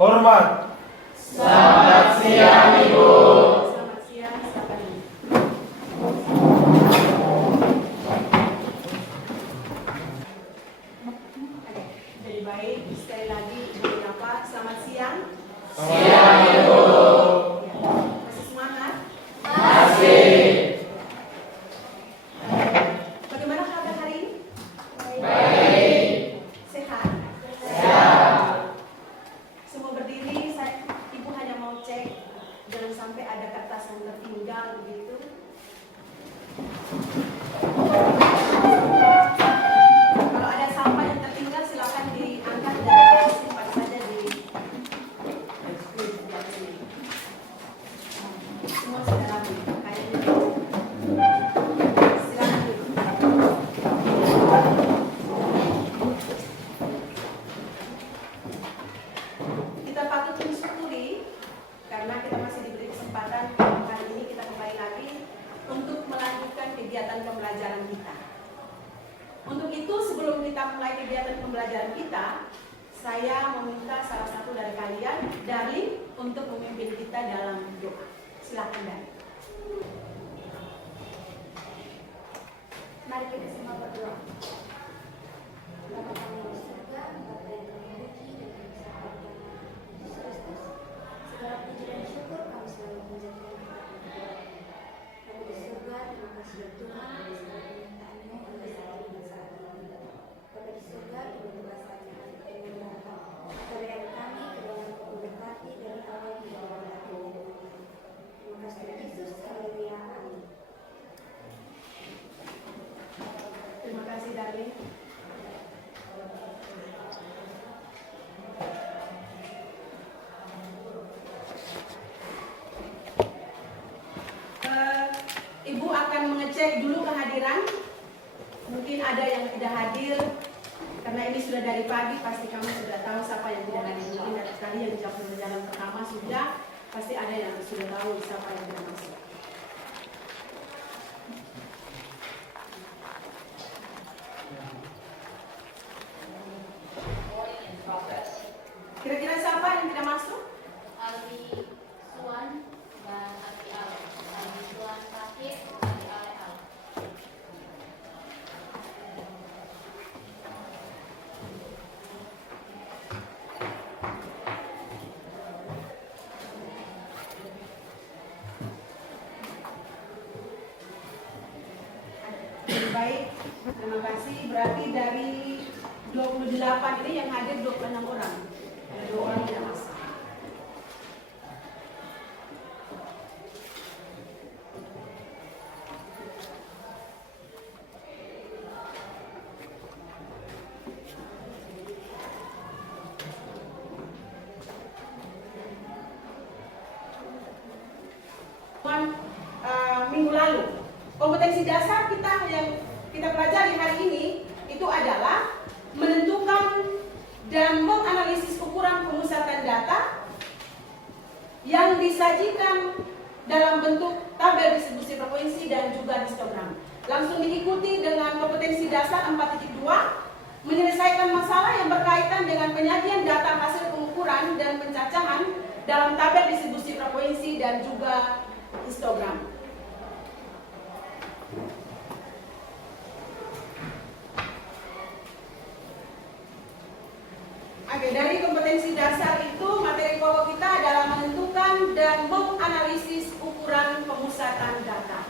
Hormat. Selamat siang, Ibu. Selamat siang, silakan. Jadi baik, sekali lagi Ibu menyapa. Selamat siang. Siang, Ibu. Masih semangat? Masih. Bagaimana kabar hari ini? Baik. Sehat? Siap. Semua berdiri, Ibu hanya mau cek jangan sampai ada kertas yang tertinggal begitu. Kalau ada sampah yang tertinggal silakan diangkat dan simpan saja di atas ini. Semua sudah rapi, kayaknya. Silakan duduk. Kita patut mensyukuri karena kita masih diberi kesempatan hari ini kita kembali lagi untuk melanjutkan kegiatan pembelajaran kita. Untuk itu sebelum kita mulai kegiatan pembelajaran kita, saya meminta salah satu dari kalian, Darling, untuk memimpin kita dalam doa. Silakan, Darling. Mari kita semua berdoa. Bapa kami di surga, Bapa yang terpuji dan tersahat Yesus Kristus. Segala puji dan syukur kami selalu panjatkan kepada Engkau. Bapa di surga, terima kasih ya Tuhan atas segala penyertaan-Mu pada saat ini dan saat ini. Bapa di surga, tiba-tiba saatnya Engkau datang. Berikan kami kebenaran Kau berkati dari awal hingga akhir. Terima kasih Yesus, haleluya, amin. Terima kasih, Darling. Ibu akan mengecek dulu kehadiran. Mungkin ada yang tidak hadir karena ini sudah dari pagi, pasti kamu sudah tahu siapa yang tidak hadir. Mungkin dari tadi yang jam pembelajaran pertama sudah, pasti ada yang sudah tahu siapa yang tidak masuk. Kira-kira siapa yang tidak masuk? Aldi Suan dan Aldi Ale. Aldi Suan sakit, Aldi Ale Ale. Baik, terima kasih. Berarti dari 28 ini yang hadir 26 orang. Ada 2 orang tidak masuk. Minggu lalu, kompetensi dasar kita yang kita pelajari hari ini itu adalah menentukan dan menganalisis ukuran pemusatan data yang disajikan dalam bentuk tabel distribusi frekuensi dan juga histogram. Langsung diikuti dengan kompetensi dasar 4.2, menyelesaikan masalah yang berkaitan dengan penyajian data hasil pengukuran dan pencacahan dalam tabel distribusi frekuensi dan juga histogram. Oke, dari kompetensi dasar itu materi pokok kita adalah menentukan dan menganalisis ukuran pemusatan data.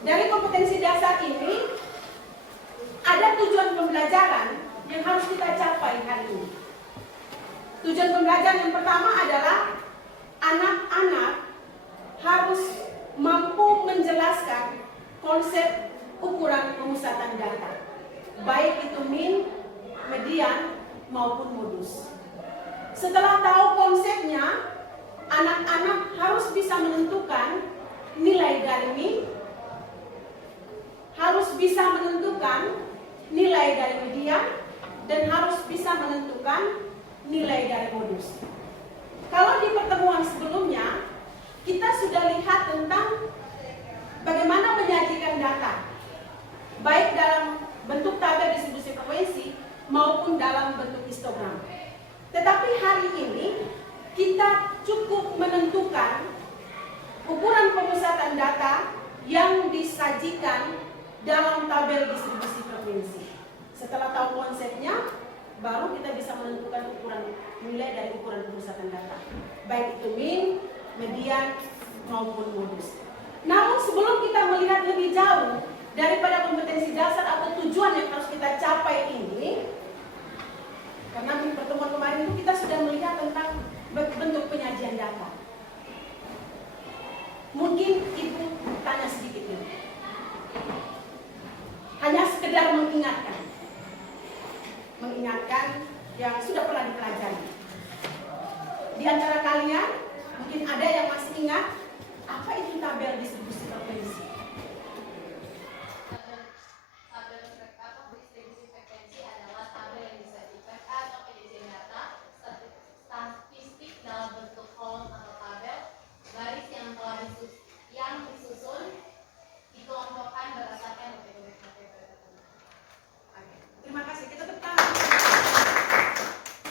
Dari kompetensi dasar ini ada tujuan pembelajaran yang harus kita capai hari ini. Tujuan pembelajaran yang pertama adalah anak-anak harus mampu menjelaskan konsep ukuran pemusatan data, baik itu min, median, maupun modus. Setelah tahu konsepnya, anak-anak harus bisa menentukan nilai dari min, harus bisa menentukan nilai dari median, dan harus bisa menentukan nilai dari modus. Kalau di pertemuan sebelumnya, kita sudah lihat tentang bagaimana menyajikan data, baik dalam bentuk tabel distribusi frekuensi maupun dalam bentuk histogram. Tetapi hari ini kita cukup menentukan ukuran pemusatan data yang disajikan dalam tabel distribusi frekuensi. Setelah tahu konsepnya, baru kita bisa menentukan ukuran nilai dari ukuran pemusatan data, baik itu mean, median, maupun modus. Namun sebelum kita melihat lebih jauh daripada kompetensi dasar atau tujuan yang harus kita capai ini, karena di pertemuan kemarin itu kita sudah melihat tentang bentuk penyajian data. Mungkin Ibu tanya sedikit ini. Hanya sekedar mengingatkan yang sudah pernah dipelajari. Di antara kalian mungkin ada yang masih ingat apa itu tabel distribusi frekuensi. Tabel distribusi frekuensi adalah tabel yang disajikan atau penyajian data statistik dalam bentuk kolom atau tabel baris yang telah disusun dikelompokkan berdasarkan kategori tertentu. Terima kasih, kita tepuk tangan.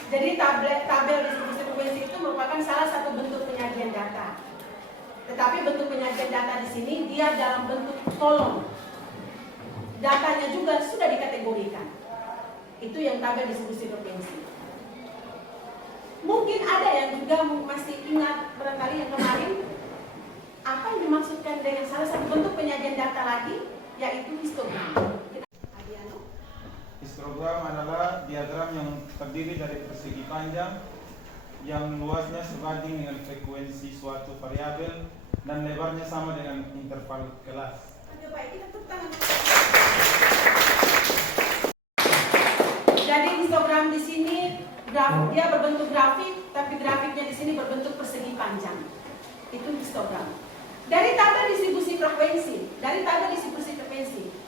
Jadi tabel distribusi frekuensi itu merupakan salah satu bentuk penyajian data. Tetapi bentuk penyajian data di sini dia dalam bentuk kolom. Datanya juga sudah dikategorikan. Itu yang tabel distribusi frekuensi. Mungkin ada yang juga masih ingat barangkali yang kemarin apa yang dimaksudkan dengan salah satu bentuk penyajian data lagi, yaitu histogram. Histogram adalah diagram yang terdiri dari persegi panjang yang luasnya sebanding dengan frekuensi suatu variabel dan lebarnya sama dengan interval kelas. Oke, baik, kita tepuk tangan. Jadi histogram di sini dia berbentuk grafik, tapi grafiknya di sini berbentuk persegi panjang. Itu histogram. Dari tabel distribusi frekuensi,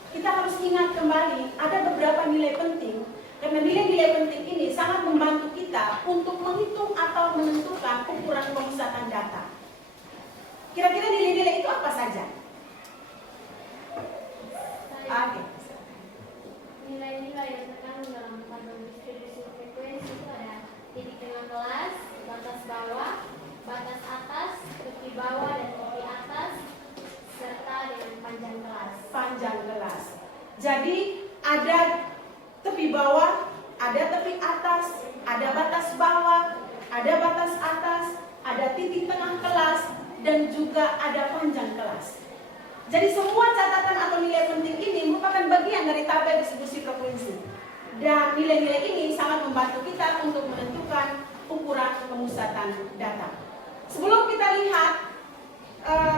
kita harus ingat kembali ada beberapa nilai penting, karena nilai-nilai penting ini sangat membantu kita untuk menghitung atau menentukan ukuran pemusatan data. Kira-kira nilai-nilai itu apa saja? Oke. Nilai-nilai yang terkandung dalam tabel distribusi frekuensi itu ada titik tengah kelas, batas bawah, batas atas, tepi bawah dan tepi atas, serta dengan panjang kelas. Panjang kelas. Jadi ada tepi bawah, ada tepi atas, ada batas bawah, ada batas atas, ada titik tengah kelas, dan juga ada panjang kelas. Jadi semua catatan atau nilai penting ini merupakan bagian dari tabel distribusi frekuensi. Dan nilai-nilai ini sangat membantu kita untuk menentukan ukuran pemusatan data. Sebelum kita lihat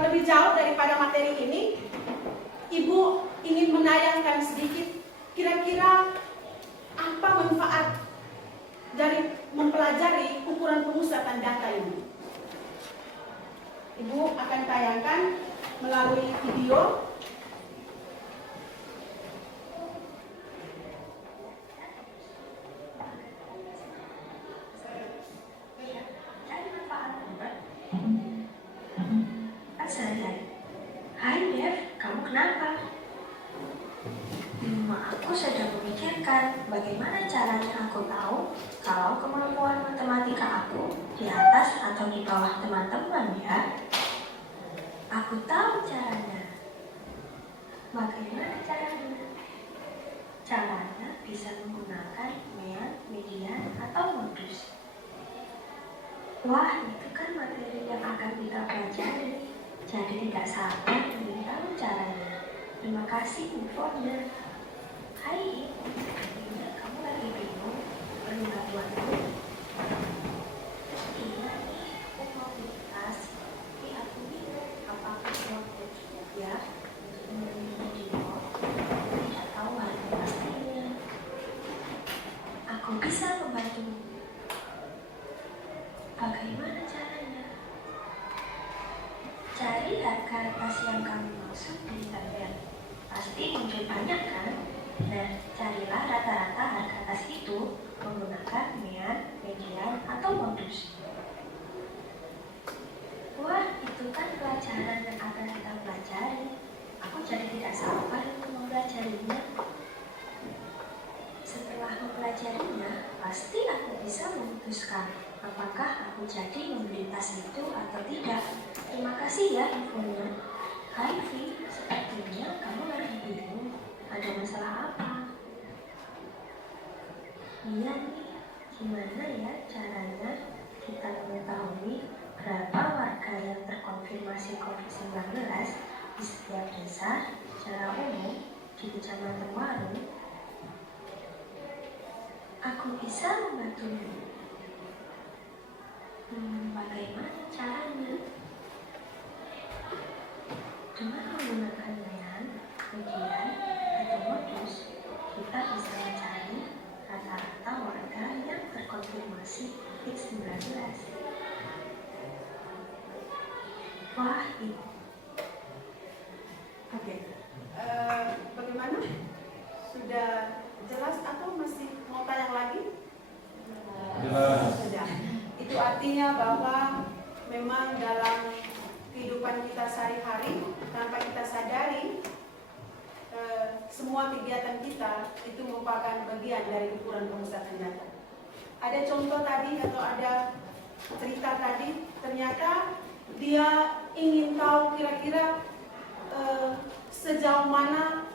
lebih jauh daripada materi ini, Ibu ingin menayangkan sedikit kira-kira apa manfaat dari mempelajari ukuran pemusatan data ini. Ibu akan tayangkan melalui video. Hai Dev, kamu kenapa? Aku sedang memikirkan bagaimana caranya aku tahu kalau kemampuan matematika aku di atas atau di bawah teman-teman ya. Aku tahu caranya. Bagaimana caranya? Caranya bisa menggunakan mean, median, atau modus. Wah, itu kan materi yang akan kita pelajari. Jadi tidak sabar ingin tahu caranya. Terima kasih infonya. Hai, sepertinya kamu lagi bingung. Perlu bantuanku? Iya nih, aku mau beli tas. Tapi aku bingung apakah waktu cukup ya untuk membelinya di mall. Tidak tahu harga pastinya. Aku bisa membantumu. Bagaimana caranya? Cari harga tas yang kamu maksud di tabel. Pasti muncul banyak kan? Nah, carilah rata-rata harga tas itu menggunakan mean, median, memutuskan apakah aku jadi membeli tas itu atau tidak. Terima kasih ya infonya. Hai Vi, sepertinya kamu lagi bingung. Ada masalah apa? Iya nih, gimana ya caranya kita mengetahui berapa warga yang terkonfirmasi COVID-19 di setiap desa secara umum di Kecamatan Waru? Aku bisa membantumu. Bagaimana caranya? Dengan menggunakan layanan, ujian, atau modus, kita bisa mencari rata-rata warga yang terkonfirmasi COVID-19. Wah, Oke. Bagaimana? Sudah jelas atau masih mau tanya lagi? Jelas. Sudah. Itu artinya bahwa memang dalam kehidupan kita sehari-hari tanpa kita sadari semua kegiatan kita itu merupakan bagian dari ukuran pemusatan data. Ada contoh tadi atau ada cerita tadi, ternyata dia ingin tahu kira-kira sejauh mana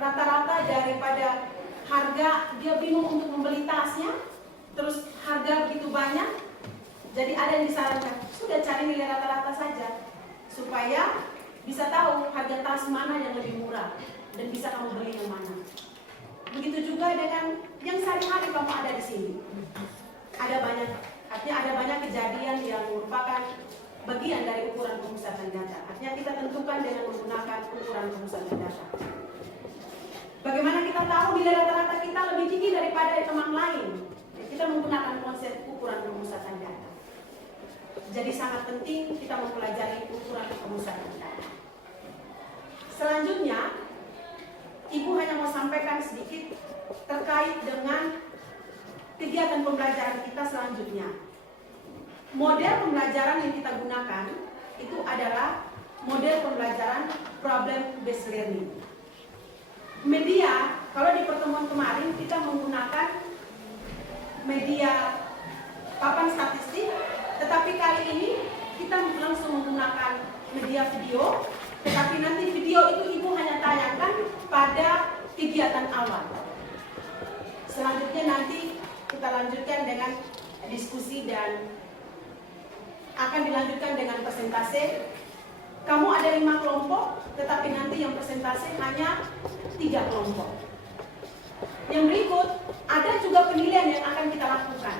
rata-rata daripada harga, dia bingung untuk membeli tasnya, terus harga begitu banyak. Jadi ada yang disarankan, sudah cari nilai rata-rata saja supaya bisa tahu harga tas mana yang lebih murah dan bisa kamu beli yang mana. Begitu juga dengan yang sehari-hari kamu ada di sini. Ada banyak, artinya ada banyak kejadian yang merupakan bagian dari ukuran pemusatan data. Artinya kita tentukan dengan menggunakan ukuran pemusatan data. Bagaimana kita tahu nilai rata-rata kita lebih tinggi daripada teman lain? Kita menggunakan konsep ukuran pemusatan data. Jadi sangat penting kita mempelajari ukuran pemusatan data. Selanjutnya, Ibu hanya mau sampaikan sedikit terkait dengan kegiatan pembelajaran kita selanjutnya. Model pembelajaran yang kita gunakan itu adalah model pembelajaran problem based learning. Media, kalau di pertemuan kemarin kita menggunakan media papan statistik, tetapi kali ini kita langsung menggunakan media video, tetapi nanti video itu Ibu hanya tayangkan pada kegiatan awal. Selanjutnya nanti kita lanjutkan dengan diskusi dan akan dilanjutkan dengan presentase. Kamu ada 5 kelompok, tetapi nanti yang presentase hanya 3 kelompok. Yang berikut, ada juga penilaian yang akan kita lakukan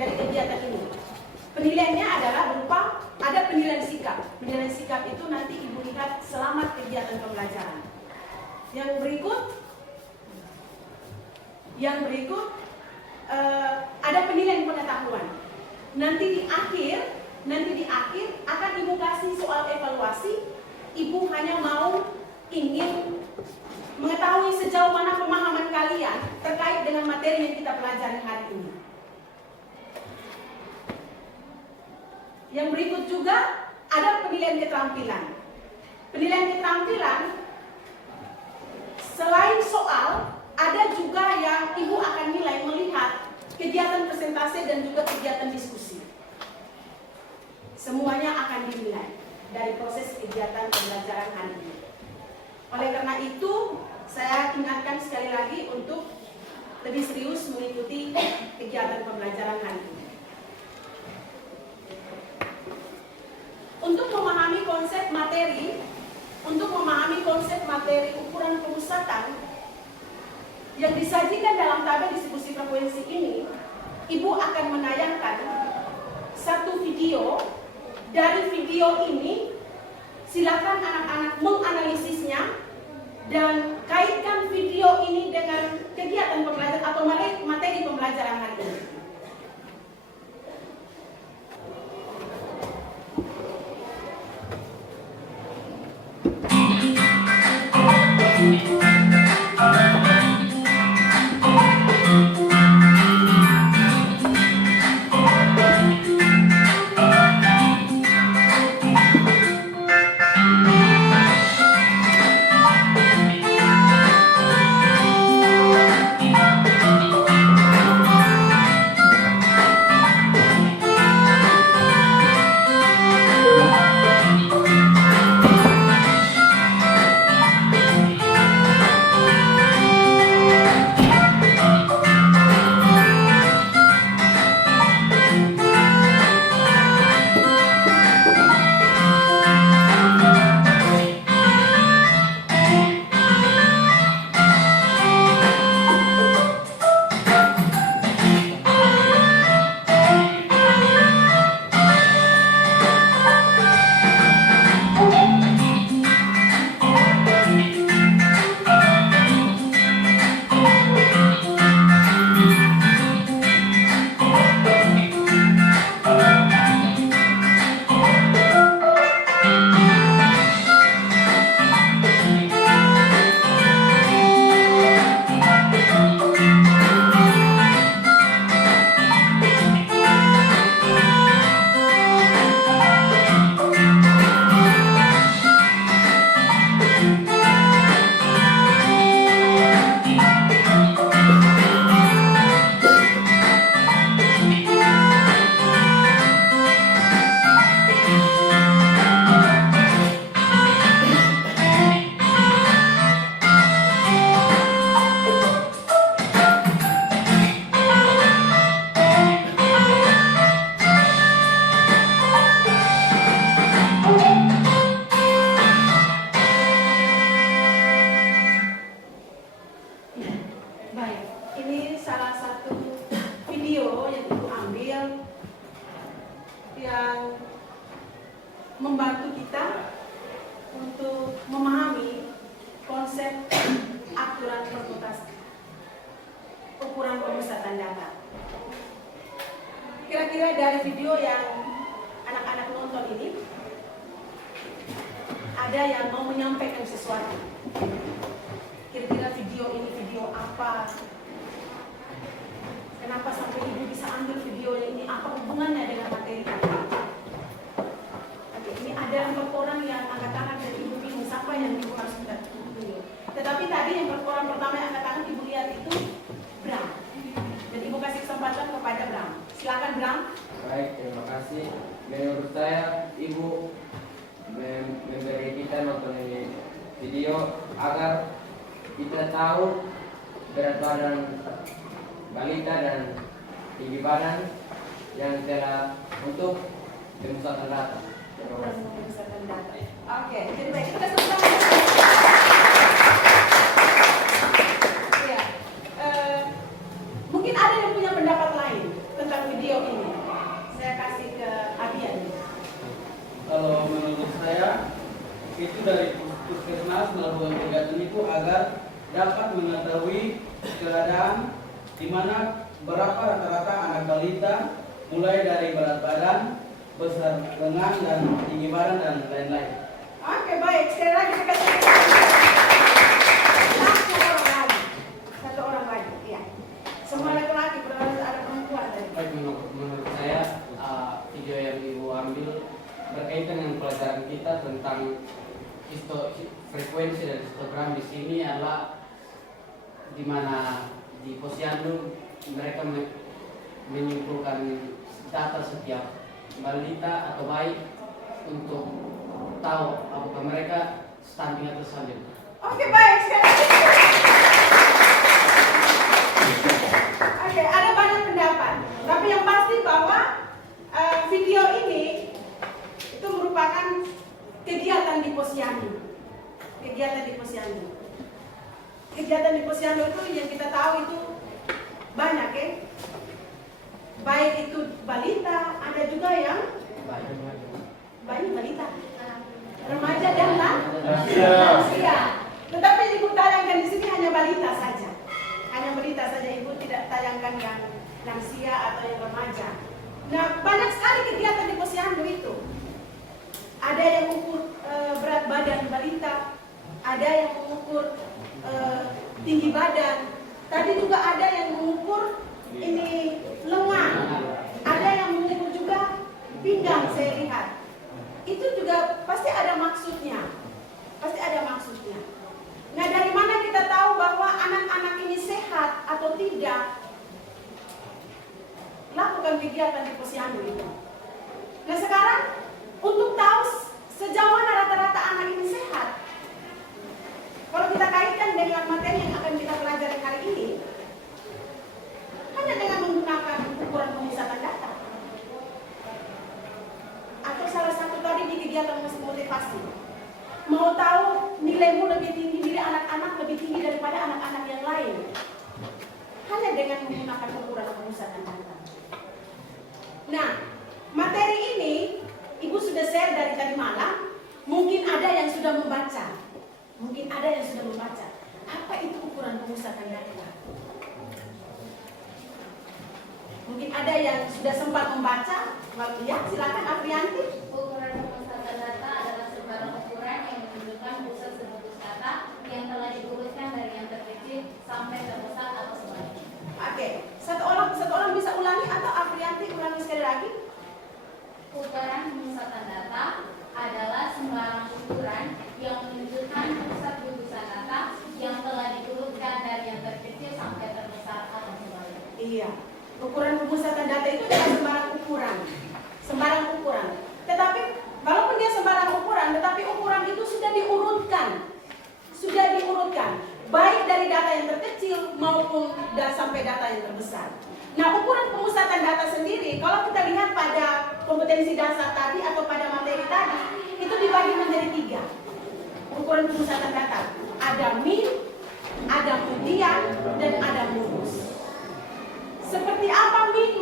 dari kegiatan ini. Penilaiannya adalah berupa, ada penilaian sikap. Penilaian sikap itu nanti Ibu lihat selama kegiatan pembelajaran. Yang berikut ada penilaian pengetahuan. Nanti di akhir akan Ibu kasih soal evaluasi. Ibu hanya ingin mengetahui sejauh mana pemahaman kalian terkait dengan materi yang kita pelajari hari ini. Yang berikut juga ada penilaian keterampilan. Penilaian keterampilan selain soal, ada juga yang Ibu akan nilai melihat kegiatan presentasi dan juga kegiatan diskusi. Semuanya akan dinilai dari proses kegiatan pembelajaran hari ini. Oleh karena itu, saya ingatkan sekali lagi untuk lebih serius mengikuti kegiatan pembelajaran hari ini. Untuk memahami konsep materi ukuran pemusatan yang disajikan dalam tabel distribusi frekuensi ini, Ibu akan menayangkan satu video. Dari video ini, silakan anak-anak menganalisisnya dan kaitkan video ini dengan kegiatan pembelajaran atau materi pembelajaran hari ini. video yang Ibu ambil yang membantu kita untuk memahami konsep aturan permutasi ukuran pemusatan data. Kira-kira dari video yang anak-anak nonton ini, ada yang mau menyampaikan sesuatu. Kira-kira video ini video apa? Kenapa sampai Ibu bisa ambil video ini? Apa hubungannya dengan materi tadi? Oke, ini ada 4 orang yang angkat tangan dan Ibu bingung siapa yang Ibu harus minta video. Tetapi tadi yang orang pertama yang angkat tangan Ibu lihat itu Bram. Dan Ibu kasih kesempatan kepada Bram. Silakan Bram. Baik, terima kasih. Menurut saya, Ibu memberi kita nonton ini video agar kita tahu berat badan balita dan tinggi badan yang telah untuk pemusatan data. Terima kasih. Pemusatan data. Oke, jadi baik kita kasih tepuk tangan. Ya, mungkin ada yang punya pendapat lain tentang video ini. Saya kasih ke Abian. Kalau menurut saya itu dari puskesmas melakukan kegiatan itu agar dapat mengetahui keadaan di mana berapa rata-rata anak balita mulai dari berat badan, besar lengan dan tinggi badan dan lain-lain. Oke, baik. Sekali lagi kita kasih. Satu orang lagi. Ya. Semua laki-laki, ada perempuan tadi. Baik, menurut saya video yang Ibu ambil berkaitan dengan pelajaran kita tentang frekuensi dan histogram di sini adalah di mana di posyandu mereka menyimpulkan data setiap balita atau bayi untuk tahu apakah mereka stunting atau salin. Oke, baik. Sekali lagi. Oke, ada banyak pendapat. Tapi yang pasti bahwa video ini itu merupakan kegiatan di posyandu. Kegiatan di posyandu. Kegiatan di posyandu itu yang kita tahu itu banyak ya. Baik itu balita, ada juga yang bayi balita, remaja dan lansia. Tetapi Ibu tayangkan di sini hanya balita saja. Hanya balita saja, Ibu tidak tayangkan yang lansia atau yang remaja. Nah, banyak sekali kegiatan di posyandu itu. Ada yang mengukur berat badan balita, ada yang mengukur tinggi badan. Tadi juga ada yang mengukur ini lengan, ada yang mengukur juga pinggang. Saya lihat itu juga pasti ada maksudnya, pasti ada maksudnya. Nah, dari mana kita tahu bahwa anak-anak ini sehat atau tidak? Lakukan kegiatan di posyandu itu. Nah, sekarang untuk tahu sejauh mana rata-rata anak ini sehat, kalau kita kaitkan dengan materi yang akan kita pelajari hari ini, hanya dengan menggunakan ukuran pemusatan data. Atau salah satu tadi di kegiatan motivasi. Mau tahu nilaimu lebih tinggi, diri anak-anak lebih tinggi daripada anak-anak yang lain. Hanya dengan menggunakan ukuran pemusatan data. Nah, materi ini Ibu sudah share dari tadi malam. Mungkin ada yang sudah membaca. Mungkin ada yang sudah membaca. Apa itu ukuran pemusatan data? Mungkin ada yang sudah sempat membaca. Ya, silakan Afrianti. Ukuran pemusatan data adalah sebarang ukuran yang menunjukkan pusat sebuah data yang telah diurutkan dari yang terkecil sampai terbesar atau sebaliknya. Oke, satu orang bisa ulangi atau Afrianti ulangi sekali lagi? Ukuran pemusatan data adalah sembarang ukuran yang menunjukkan pusat gugusan data yang telah diurutkan dari yang terkecil sampai terbesar atau sebaliknya. Iya, ukuran pemusatan data itu adalah sembarang ukuran. Sembarang ukuran. Tetapi, walaupun dia sembarang ukuran, tetapi ukuran itu sudah diurutkan. Sudah diurutkan. Baik dari data yang terkecil maupun sampai data yang terbesar. Nah, ukuran pemusatan data sendiri, kalau kita lihat pada kompetensi dasar tadi atau pada materi tadi, itu dibagi menjadi 3. Ukuran pemusatan data. Ada min, ada median, dan ada modus. Seperti apa min,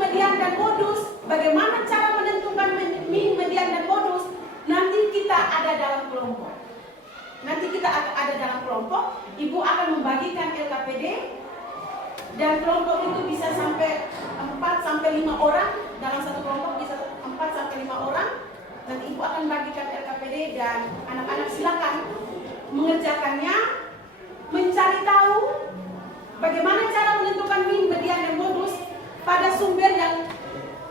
kita ada dalam kelompok, ibu akan membagikan LKPD dan kelompok itu bisa sampai 4 sampai 5 orang. Dalam satu kelompok bisa 4 sampai 5 orang. Nanti ibu akan bagikan LKPD dan anak-anak silakan mengerjakannya, mencari tahu bagaimana cara menentukan mean, median, dan modus pada sumber yang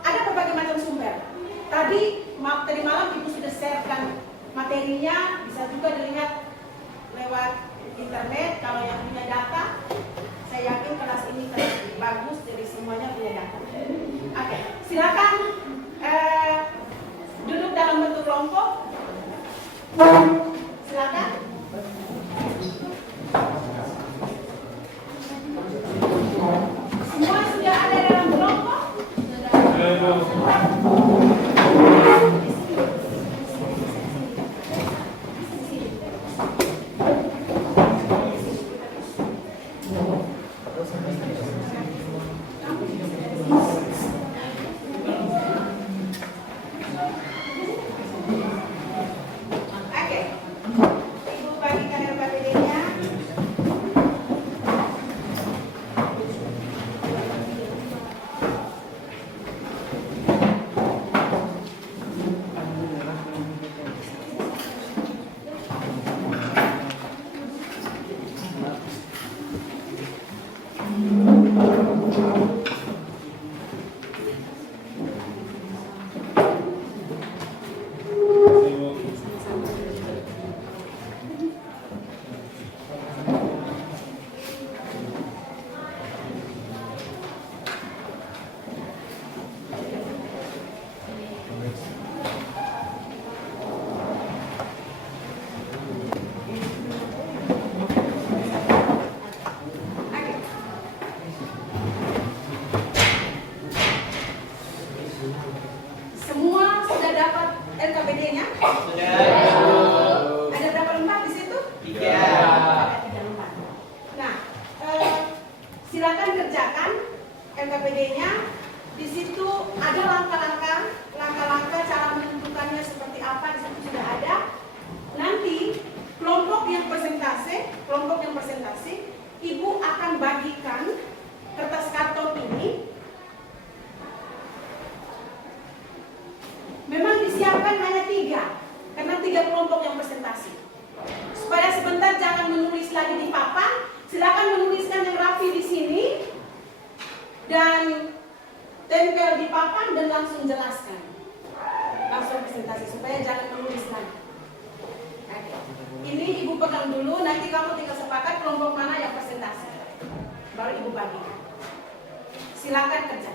ada berbagai macam sumber. Tadi malam ibu sudah sharekan materinya, bisa juga dilihat lewat internet. Kalau yang punya data, saya yakin kelas ini kelas bagus, jadi semuanya punya data. Oke, silakan duduk dalam bentuk kelompok. Silakan. Semua sudah ada dalam kelompok? Semua sudah dapat LKPD-nya? Ada berapa lembar di situ? 3. Ada 3 lembar. Nah, silakan kerjakan LKPD-nya. Di situ ada langkah-langkah cara menentukannya seperti apa, di situ sudah ada. Nanti kelompok yang presentasi, ibu akan bagikan kertas karton ini. Memang disiapkan hanya 3, karena 3 kelompok yang presentasi. Supaya sebentar jangan menulis lagi di papan, silakan menuliskan yang rapi di sini dan tempel di papan dan langsung jelaskan, langsung presentasi supaya jangan menulis lagi. Oke. Ini ibu pegang dulu, nanti kamu tinggal sepakat kelompok mana yang presentasi, baru ibu bagikan. Silakan kerja.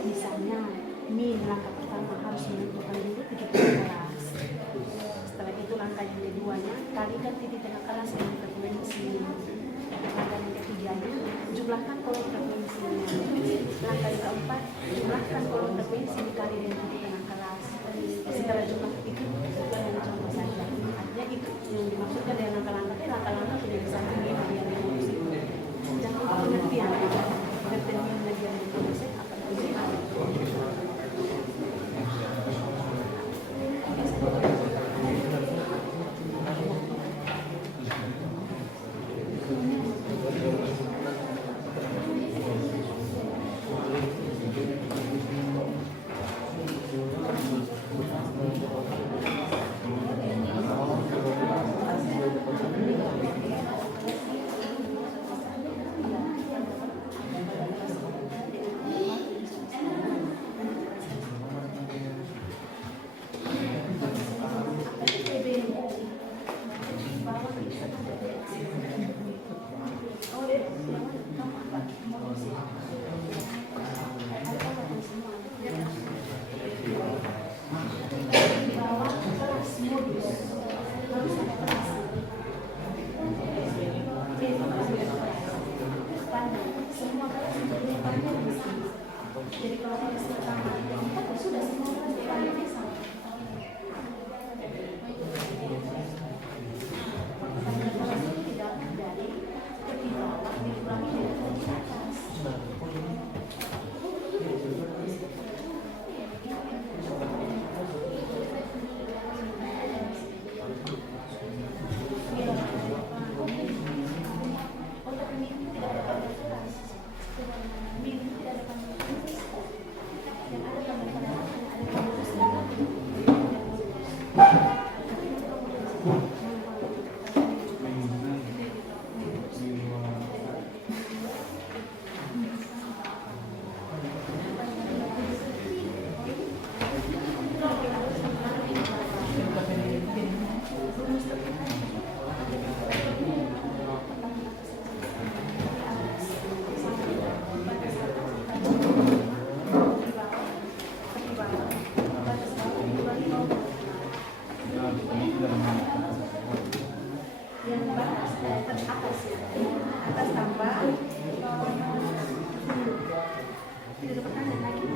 Misalnya, langkah pertama harus menentukan dulu titik tengah kelas. Setelah itu langkah yang keduanya, kalikan titik tengah kelas dengan frekuensi. Langkah yang ketiganya, jumlahkan kolom frekuensinya. Langkah yang keempat, jumlahkan kolom frekuensi dikali dengan titik tengah kelas. Setelah jumlah itu, dengan contoh saja. Artinya itu yang dimaksudkan dengan langkah-langkah penyelesaian ini bagian yang itu. Jangan lupa pengertian bagian yang konsep akan tujuan. Jadi kalau kelas pertama kita sudah semua kelas dipanggil sama. Kelas itu tidak dari ketimbang dikurangi dari kelas atas. Atas tambah tidak bertanya lagi.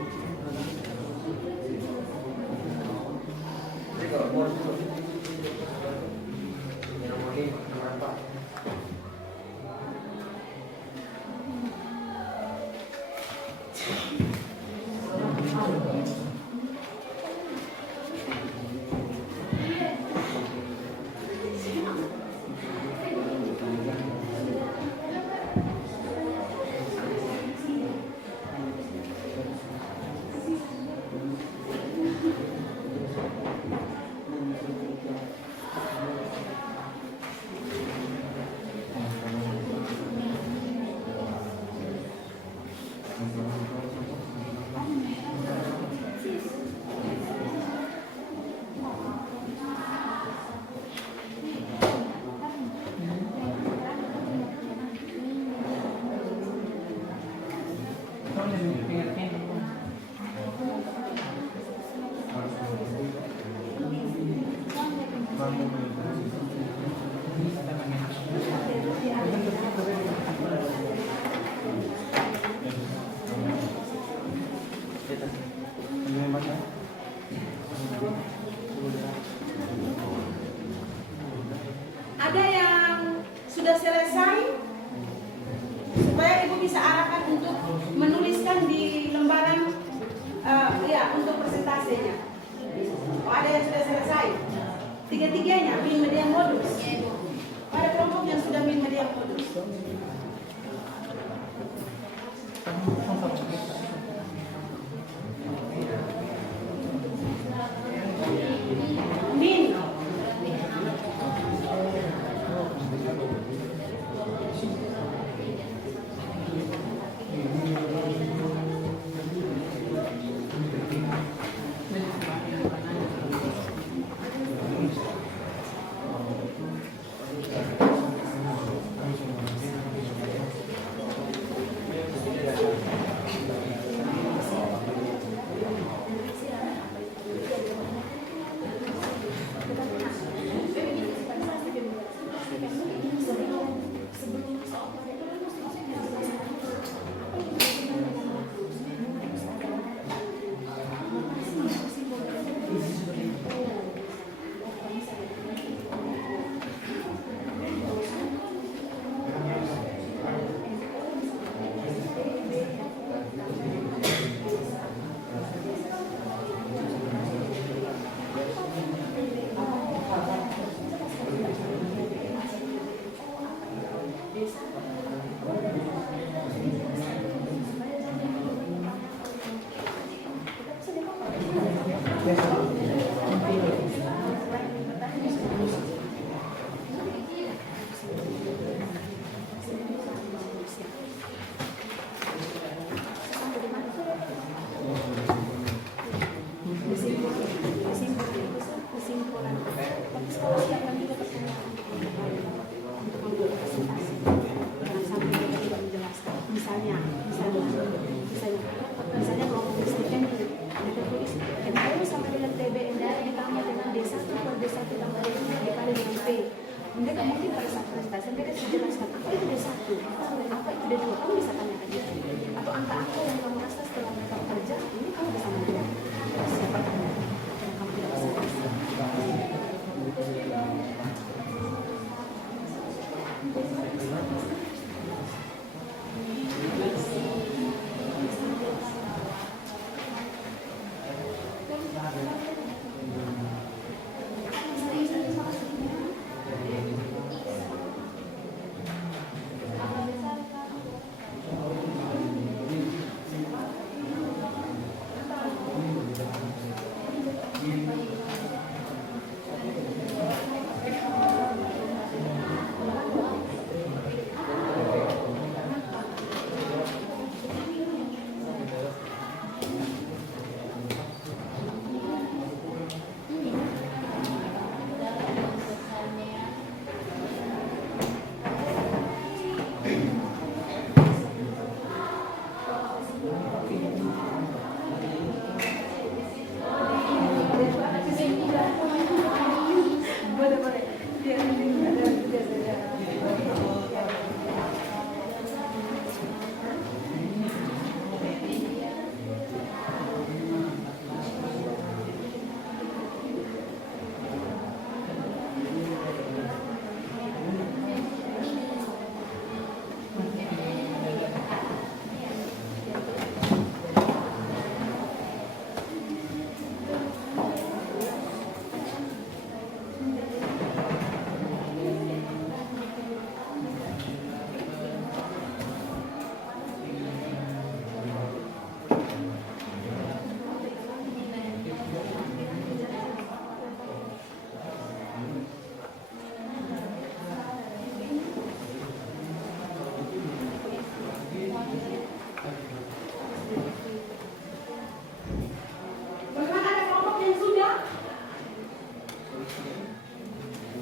Ada yang sudah selesai supaya Ibu bisa arahkan untuk menuliskan di lembaran untuk presentasinya. Oh, ada yang sudah selesai. Tiga-tiganya, median modus. Pada kelompok yang sudah min hadiah modus. Min. Misalnya kelompok listriknya nih, mereka tulis NU sama dengan TBN ditambah dengan D1 per D1 tambah D2 dikali dengan P. Mereka mungkin pada saat presentasi mereka dijelaskan apa itu D1, apa itu D2, kamu bisa tanyakan itu. Atau angka-angka yang kamu rasa setelah mereka bekerja, ini kamu bisa menjawab. Siapa yang kamu tidak bisa.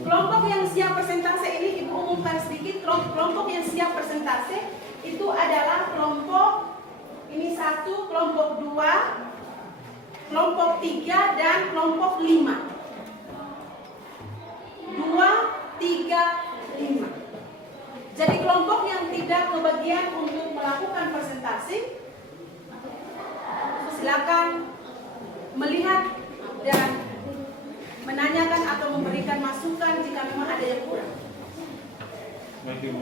Kelompok yang siap persentase ini Ibu umumkan sedikit. Kelompok yang siap persentase itu adalah kelompok ini 1, kelompok 2, kelompok 3 dan kelompok 5. 2, 3, 5. Jadi kelompok yang tidak kebagian untuk melakukan presentasi silakan melihat dan menanyakan atau memberikan masukan jika memang ada yang kurang. Baik, Ibu.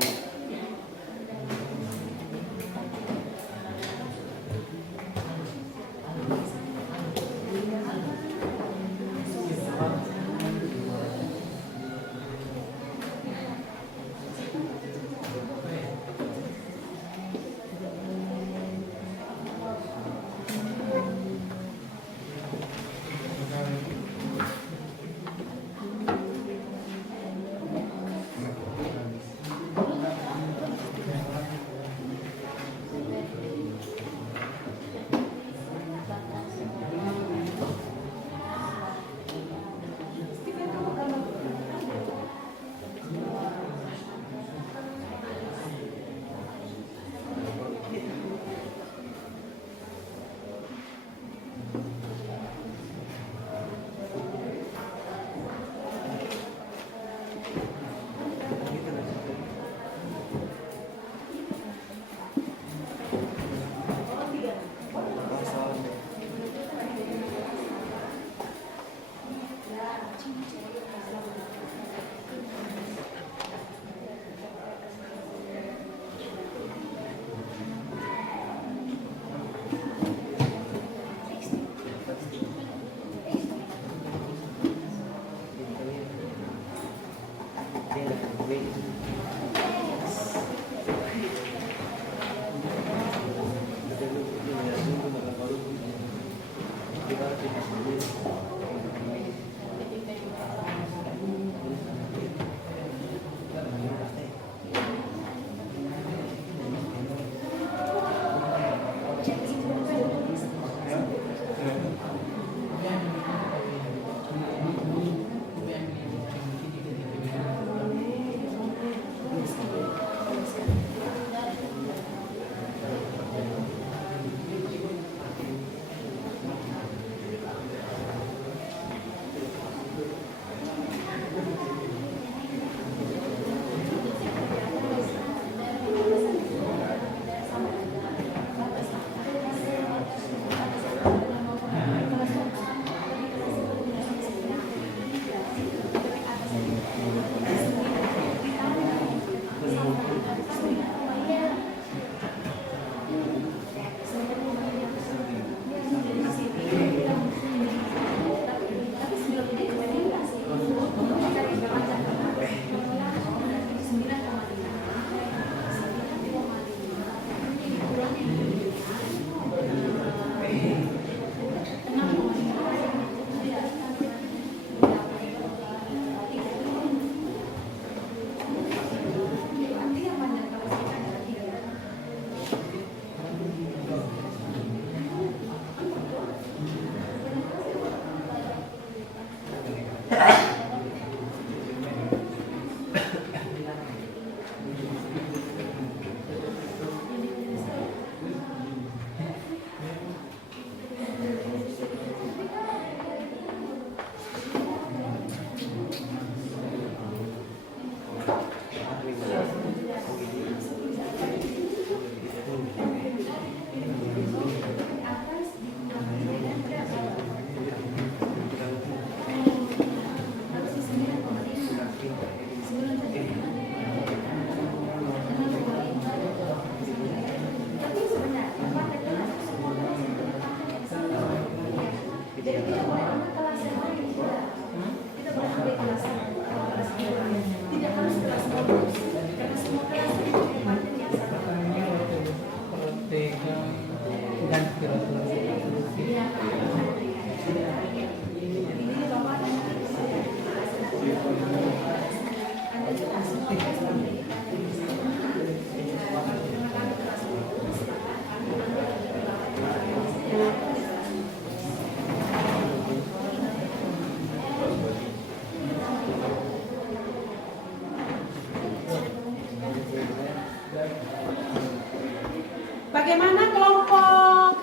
Bagaimana kelompok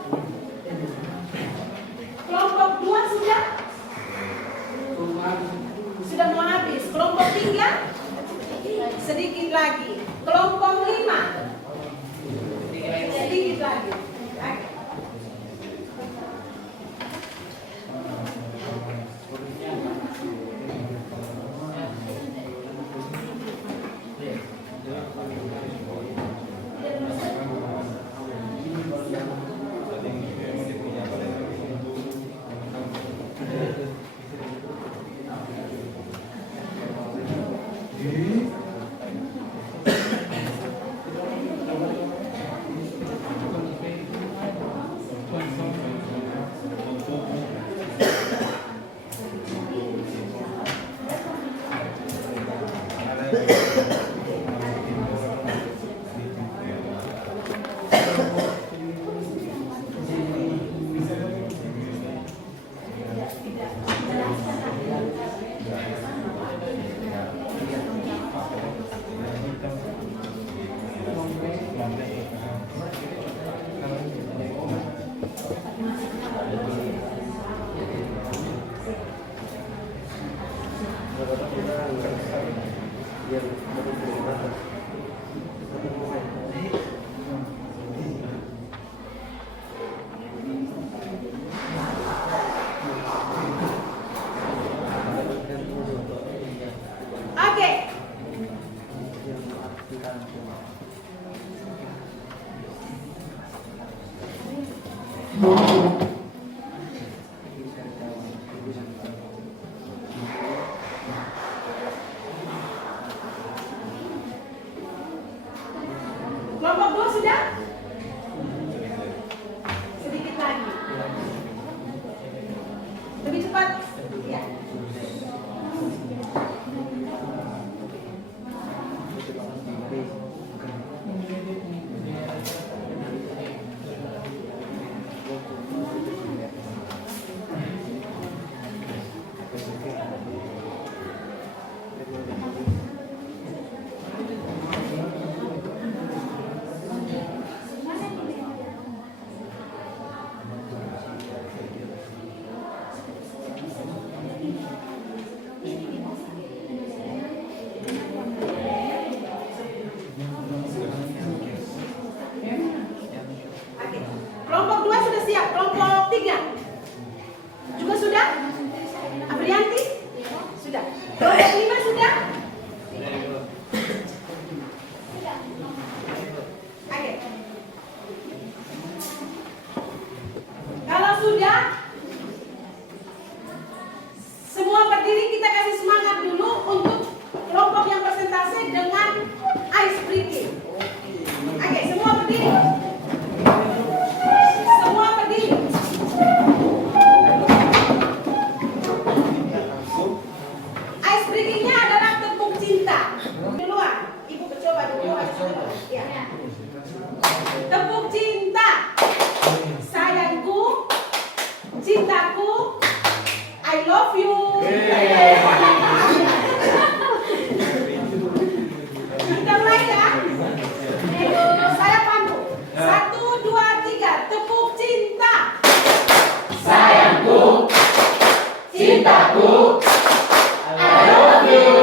2 sudah? Sudah mau habis. Kelompok 3 sedikit lagi. Kelompok 5 sedikit lagi. Kelompok 2 sudah? Sedikit lagi. Lebih cepat. Ya. Kelompok 2 sudah siap. Kelompok 3 juga sudah? Aprianti? Sudah. Kelompok 5 sudah? Oke. Kalau sudah, semua berdiri, kita kasih semangat dulu untuk kelompok yang presentasi dengan ice breaking. Oke, semua berdiri. Ice breakingnya adalah tepuk cinta. Duluan, ibu coba dulu. Ya. Tepuk cinta. Sayangku, cintaku, I love you. Kita mulai ya. Saya pandu. 1, 2, 3. Tepuk cinta. Sayangku, cintaku, I love you.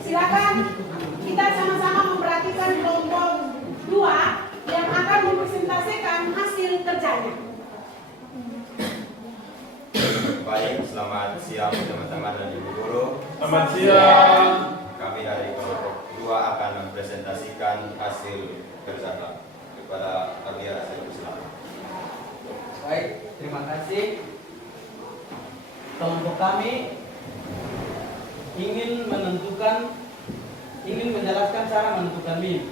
Silakan kita sama-sama memperhatikan kelompok 2 yang akan mempresentasikan hasil kerjanya. Baik, Selamat siang teman-teman dan ibu guru. Selamat siang. Kami dari kelompok 2 akan mempresentasikan hasil kerja kepada kalian hasil persilakan. Baik, terima kasih. Kelompok kami ingin menjelaskan cara menentukan min.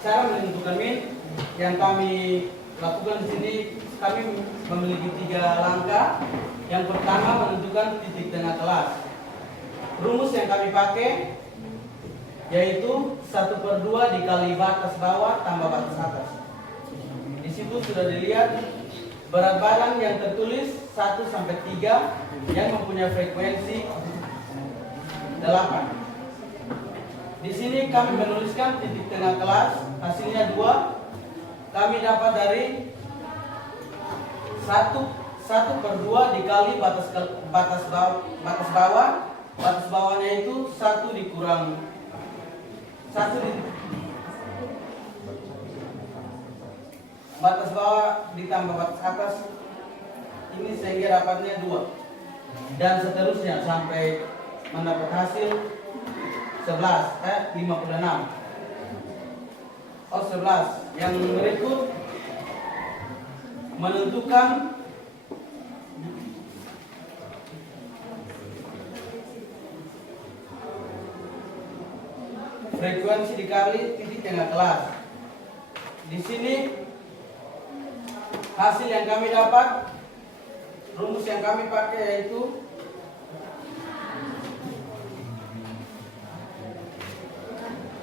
Cara menentukan min yang kami lakukan di sini, kami memiliki 3 langkah. Yang pertama, menentukan titik tengah kelas. Rumus yang kami pakai yaitu 1/2 dikali batas bawah tambah batas atas. Di situ sudah dilihat berat badan yang tertulis 1 sampai 3 yang mempunyai frekuensi 8. Di sini kami menuliskan titik tengah kelas, hasilnya 2. Kami dapat dari 1/2 dikali batas bawah. Batas bawahnya itu 1 dikurang 1 batas bawah ditambah batas atas ini sehingga dapatnya 2. Dan seterusnya sampai mendapat hasil 56. 11. Yang berikut menentukan frekuensi dikali titik tengah kelas. Di sini hasil yang kami dapat, rumus yang kami pakai yaitu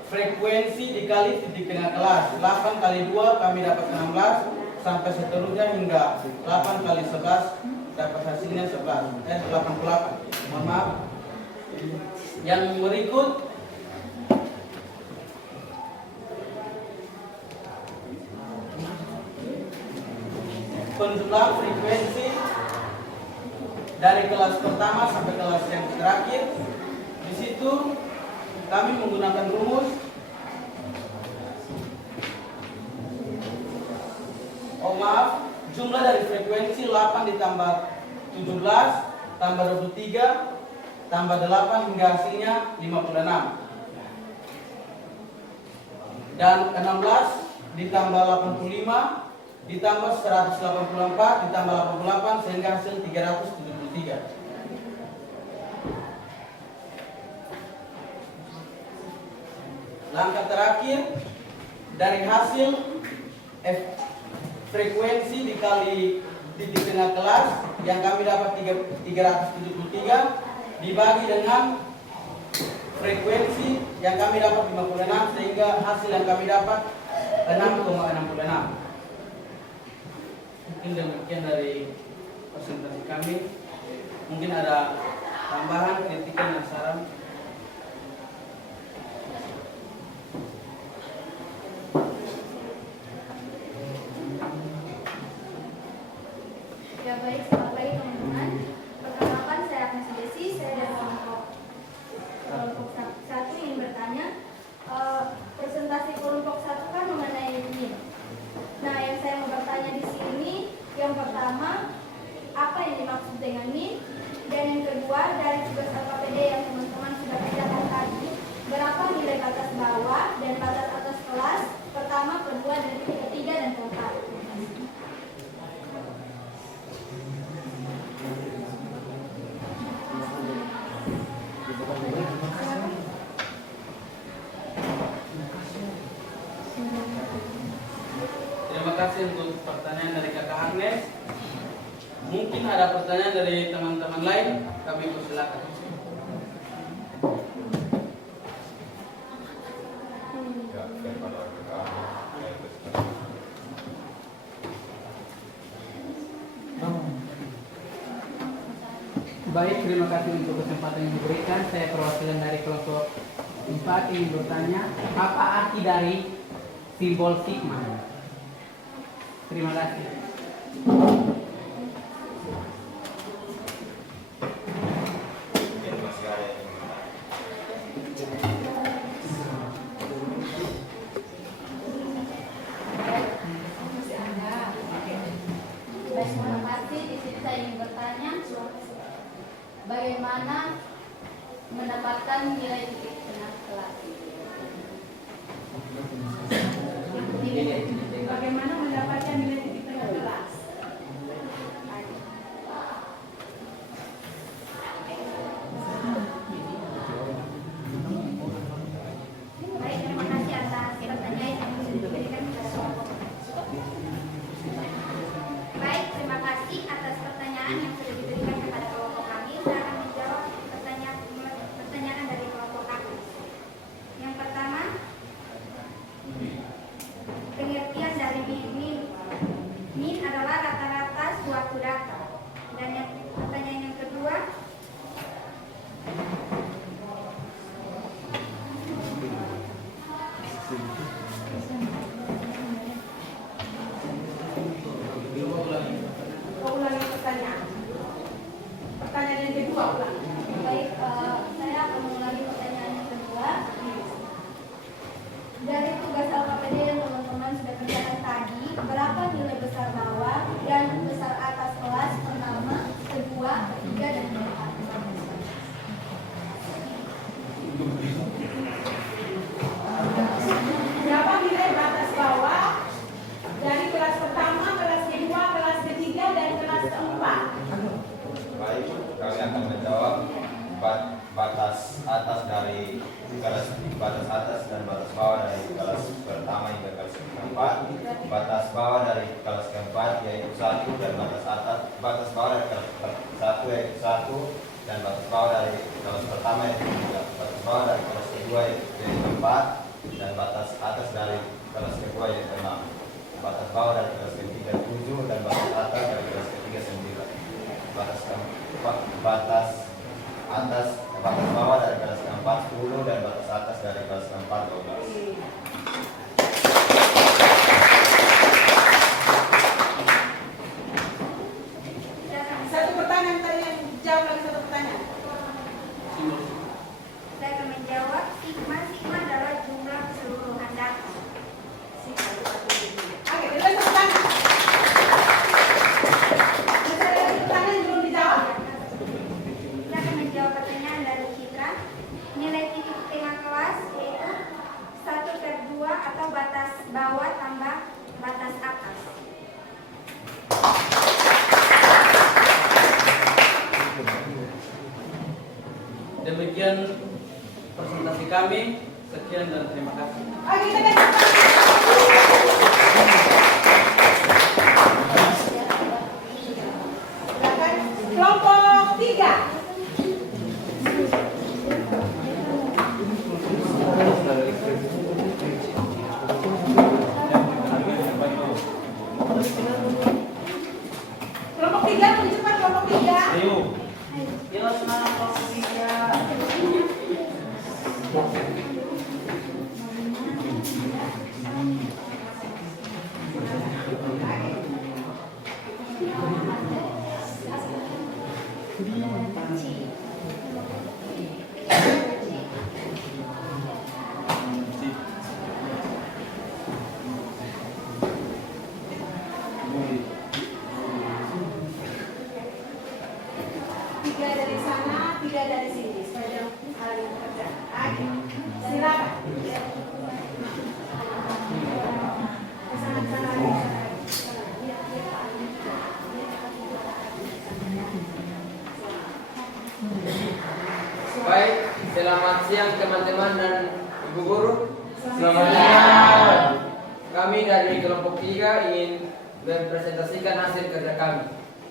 frekuensi dikali titik tengah kelas. 8 kali 2 kami dapat 16 sampai seterusnya hingga 8 kali 11 dapat hasilnya 88. Mohon maaf. Yang berikut penjumlahan frekuensi dari kelas pertama sampai kelas yang terakhir. Di situ kami menggunakan rumus jumlah dari frekuensi 8 ditambah 17 tambah 23 tambah 8 hingga hasilnya 56. Dan 16 ditambah 85 ditambah 184 ditambah 88 sehingga hasil 373. Langkah terakhir dari hasil frekuensi dikali titik tengah kelas yang kami dapat 373 dibagi dengan frekuensi yang kami dapat 56 sehingga hasil yang kami dapat 6,66. Mungkin demikian dari presentasi kami. Mungkin ada tambahan, kritikan, dan saran. Ya baik, selamat pagi teman-teman. Perkenalkan, saya Agnes Desi, saya dari kelompok 1 yang bertanya. Presentasi kelompok 1 kan mengenai min. Nah, yang saya mau bertanya di sini, yang pertama, apa yang dimaksud dengan min? Dan yang kedua, dari tugas LKPD yang teman-teman sudah kerjakan tadi, berapa nilai batas bawah dan batas atas kelas pertama, kedua, dan ketiga, dan keempat? Terima kasih untuk pertanyaan dari Kakak Agnes. Mungkin ada pertanyaan dari teman-teman lain, kami persilakan. Ya, daripada kita Baik, terima kasih untuk kesempatan yang diberikan. Saya perwakilan dari kelompok 4 ingin bertanya, apa arti dari simbol sigma? Terima kasih. mungkin masih ada yang ingin Baik, terima kasih. Di sini saya ingin bertanya, bagaimana mendapatkan nilai titik tengah kelas. Bagaimana mendapatkan nilai titik tengah kelas? Baik, terima kasih atas pertanyaan yang sudah diberikan kepada kelompok. Baik, terima kasih atas pertanyaan yang sudah diberikan kepada kelompok kami. Saya akan menjawab pertanyaan dari kelompok kami. Yang pertama, pengertian dari min adalah rata-rata suatu data. Dan yang pertanyaan yang kedua, Ulangi pertanyaan. Pertanyaan yang kedua ulangi. Baik, saya akan mengulangi pertanyaan yang kedua. Dari tugas LKPD yang teman-teman sudah kerjakan tadi, berapa nilai besar bawah dan besar atas kelas pertama, kedua, ketiga, dan keempat? Berapa nilai batas bawah dari kelas pertama, kelas kedua, kelas ketiga, dan kelas keempat? Baik, kami akan menjawab batas atas dari batas atas dan batas bawah dari kelas pertama hingga kelas keempat. Batas bawah dari kelas keempat yaitu 1 dan batas bawah dari kelas 1 yaitu 1 dan batas bawah dari kelas pertama yaitu 3. Batas bawah dari kelas kedua yaitu 4 dan batas atas dari kelas kedua yaitu 6. Batas bawah dari kelas ketiga 7 dan batas atas dari kelas ketiga 9. Batas bawah dari kelas keempat 10 dan batas atas dari kelas keempat 12. Satu pertanyaan tadi yang jawab lagi satu pertanyaan. saya akan menjawab sigma adalah jumlah keseluruhan data. Oke, terus pertanyaan. Masih ada lagi pertanyaan yang belum dijawab? Saya akan menjawab pertanyaan dari Citra. Nilai titik tengah kelas yaitu 1/2 atau batas bawah tambah batas atas. Demikian presentasi kami. Sekian dan terima kasih. Oke, kita kasih silakan kelompok 3. Kelompok 3, lebih cepat kelompok 3. Jelas mana kelompok 3. Tiga dari sana, 3 dari sini. Supaya hal yang kerja. Oke, silakan. Kesana-kesana lagi. Baik, selamat siang teman-teman dan ibu guru. Selamat siang. Kami dari kelompok 3 ingin mempresentasikan hasil kerja kami.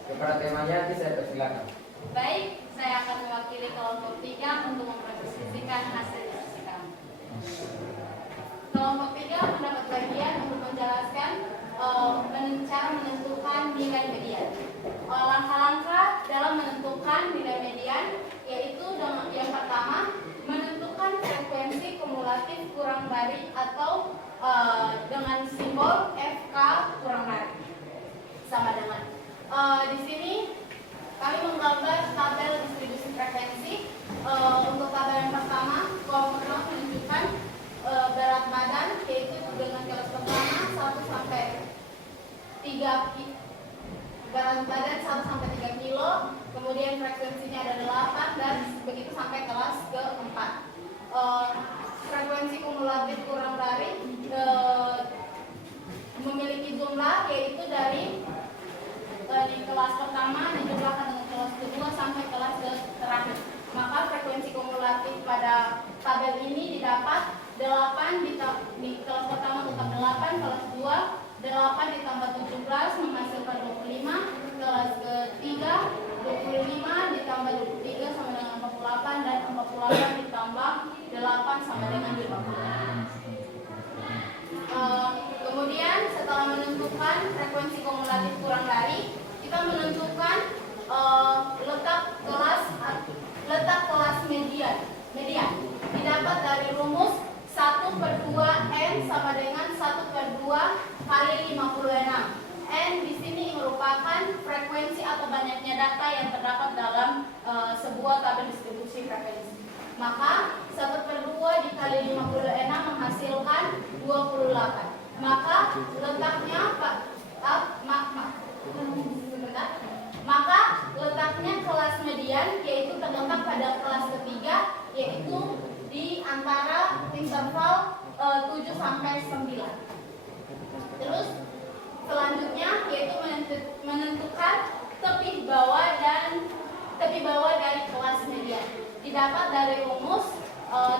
Kepada temanya saya persilakan. Baik, saya akan mewakili kelompok 3 untuk mempresentasikan hasil diskusi kami. Kelompok 3 mendapat bagian untuk menjelaskan cara menentukan nilai median. Langkah-langkah dalam menentukan nilai median yaitu yang pertama menentukan frekuensi kumulatif kurang dari atau dengan simbol FK kurang dari sama dengan di sini kami menggambar tabel distribusi frekuensi. Untuk tabel yang pertama, kolom pertama menunjukkan berat badan yaitu dengan kelas pertama 1 sampai 3 berat badan 1 sampai 3 kilo, kemudian frekuensinya ada 8, dari kelas pertama dijumlahkan dengan kelas kedua sampai kelas terakhir. Maka frekuensi kumulatif pada tabel ini didapat 8 di kelas pertama tetap 8, kelas 2 8 ditambah 17 menghasilkan 25, kelas ketiga 25 ditambah 23 sama dengan 48, dan 48 ditambah 8 sama dengan 50. Kemudian setelah menentukan frekuensi kumulatif kurang dari, kita menentukan letak kelas median didapat dari rumus 1/2 N sama dengan 1/2 kali 56. N di sini merupakan frekuensi atau banyaknya data yang terdapat dalam sebuah tabel distribusi frekuensi. Maka 1/2 dikali 56 menghasilkan 28. Maka letaknya kelas median yaitu terletak pada kelas ketiga, yaitu di antara interval 7 sampai 9. Terus selanjutnya yaitu menentukan tepi bawah dari kelas median. Didapat dari rumus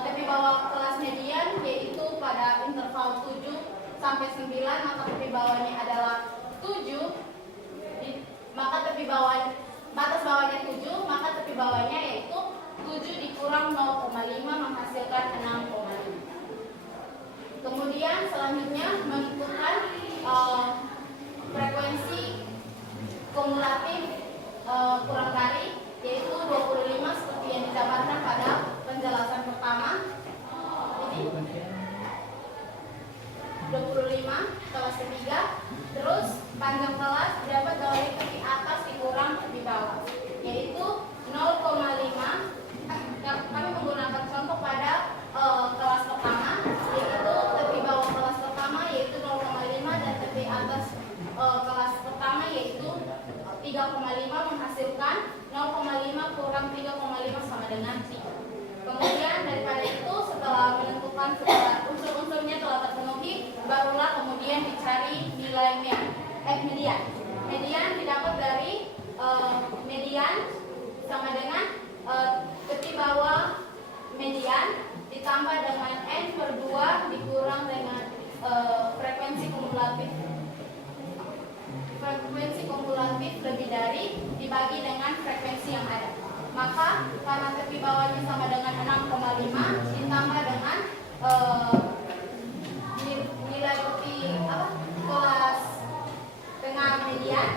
tepi bawah kelas median yaitu pada interval 7 sampai 9, maka tepi bawahnya adalah 7. Maka batas bawahnya 7, maka tepi bawahnya yaitu 7 dikurang 0,5 menghasilkan 6,5. Kemudian selanjutnya menentukan frekuensi kumulatif kurang dari, yaitu 25 seperti yang dijabarkan pada penjelasan pertama. Ini 25 kelas ketiga. Terus panjang kelas dapat dari tepi atas dikurang tepi bawah, yaitu 0,5. Kami menggunakan contoh pada kelas pertama, yaitu tepi bawah kelas pertama yaitu 0,5 dan tepi atas kelas pertama yaitu 3,5 menghasilkan 0,5 kurang 3,5 sama dengan 3. Kemudian daripada itu, setelah menentukan unsur-unsurnya telah terpenuhi, barulah kemudian dicari nilai median. Median didapat dari median sama dengan tepi bawah median ditambah dengan N/2 dikurang dengan frekuensi kumulatif lebih dari dibagi dengan frekuensi yang ada. Maka karena tepi bawahnya sama dengan 6,5 ditambah dengan nilai tepi kelas tengah median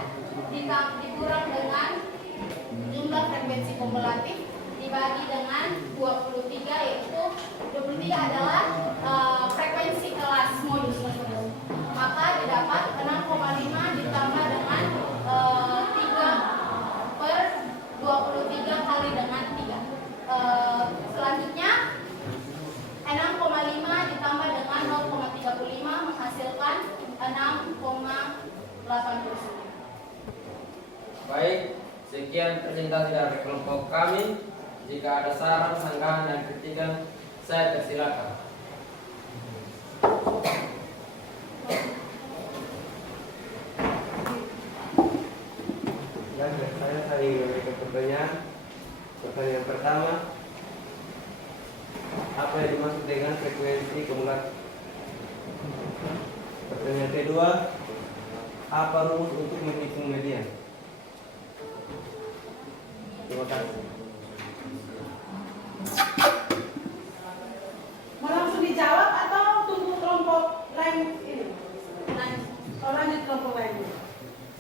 dikurang dengan jumlah frekuensi kumulatif dibagi dengan 23, yaitu 23 adalah frekuensi kelas modus. Maka didapat 6,5 ditambah dengan 3/23 kali dengan 3. Selanjutnya 6,5 ditambah dengan 0,35 menghasilkan 6,89. Baik, sekian presentasi dari kelompok kami. Jika ada saran, sanggahan, dan kritikan, saya persilakan. Saya ingin memberikan pertanyaan. Pertanyaan pertama, apa yang dimaksud dengan frekuensi kumulatif? Pertanyaan kedua, apa rumus untuk menghitung median? Terima kasih. Mau langsung dijawab atau tunggu kelompok lain ini? Lanjut kelompok lain.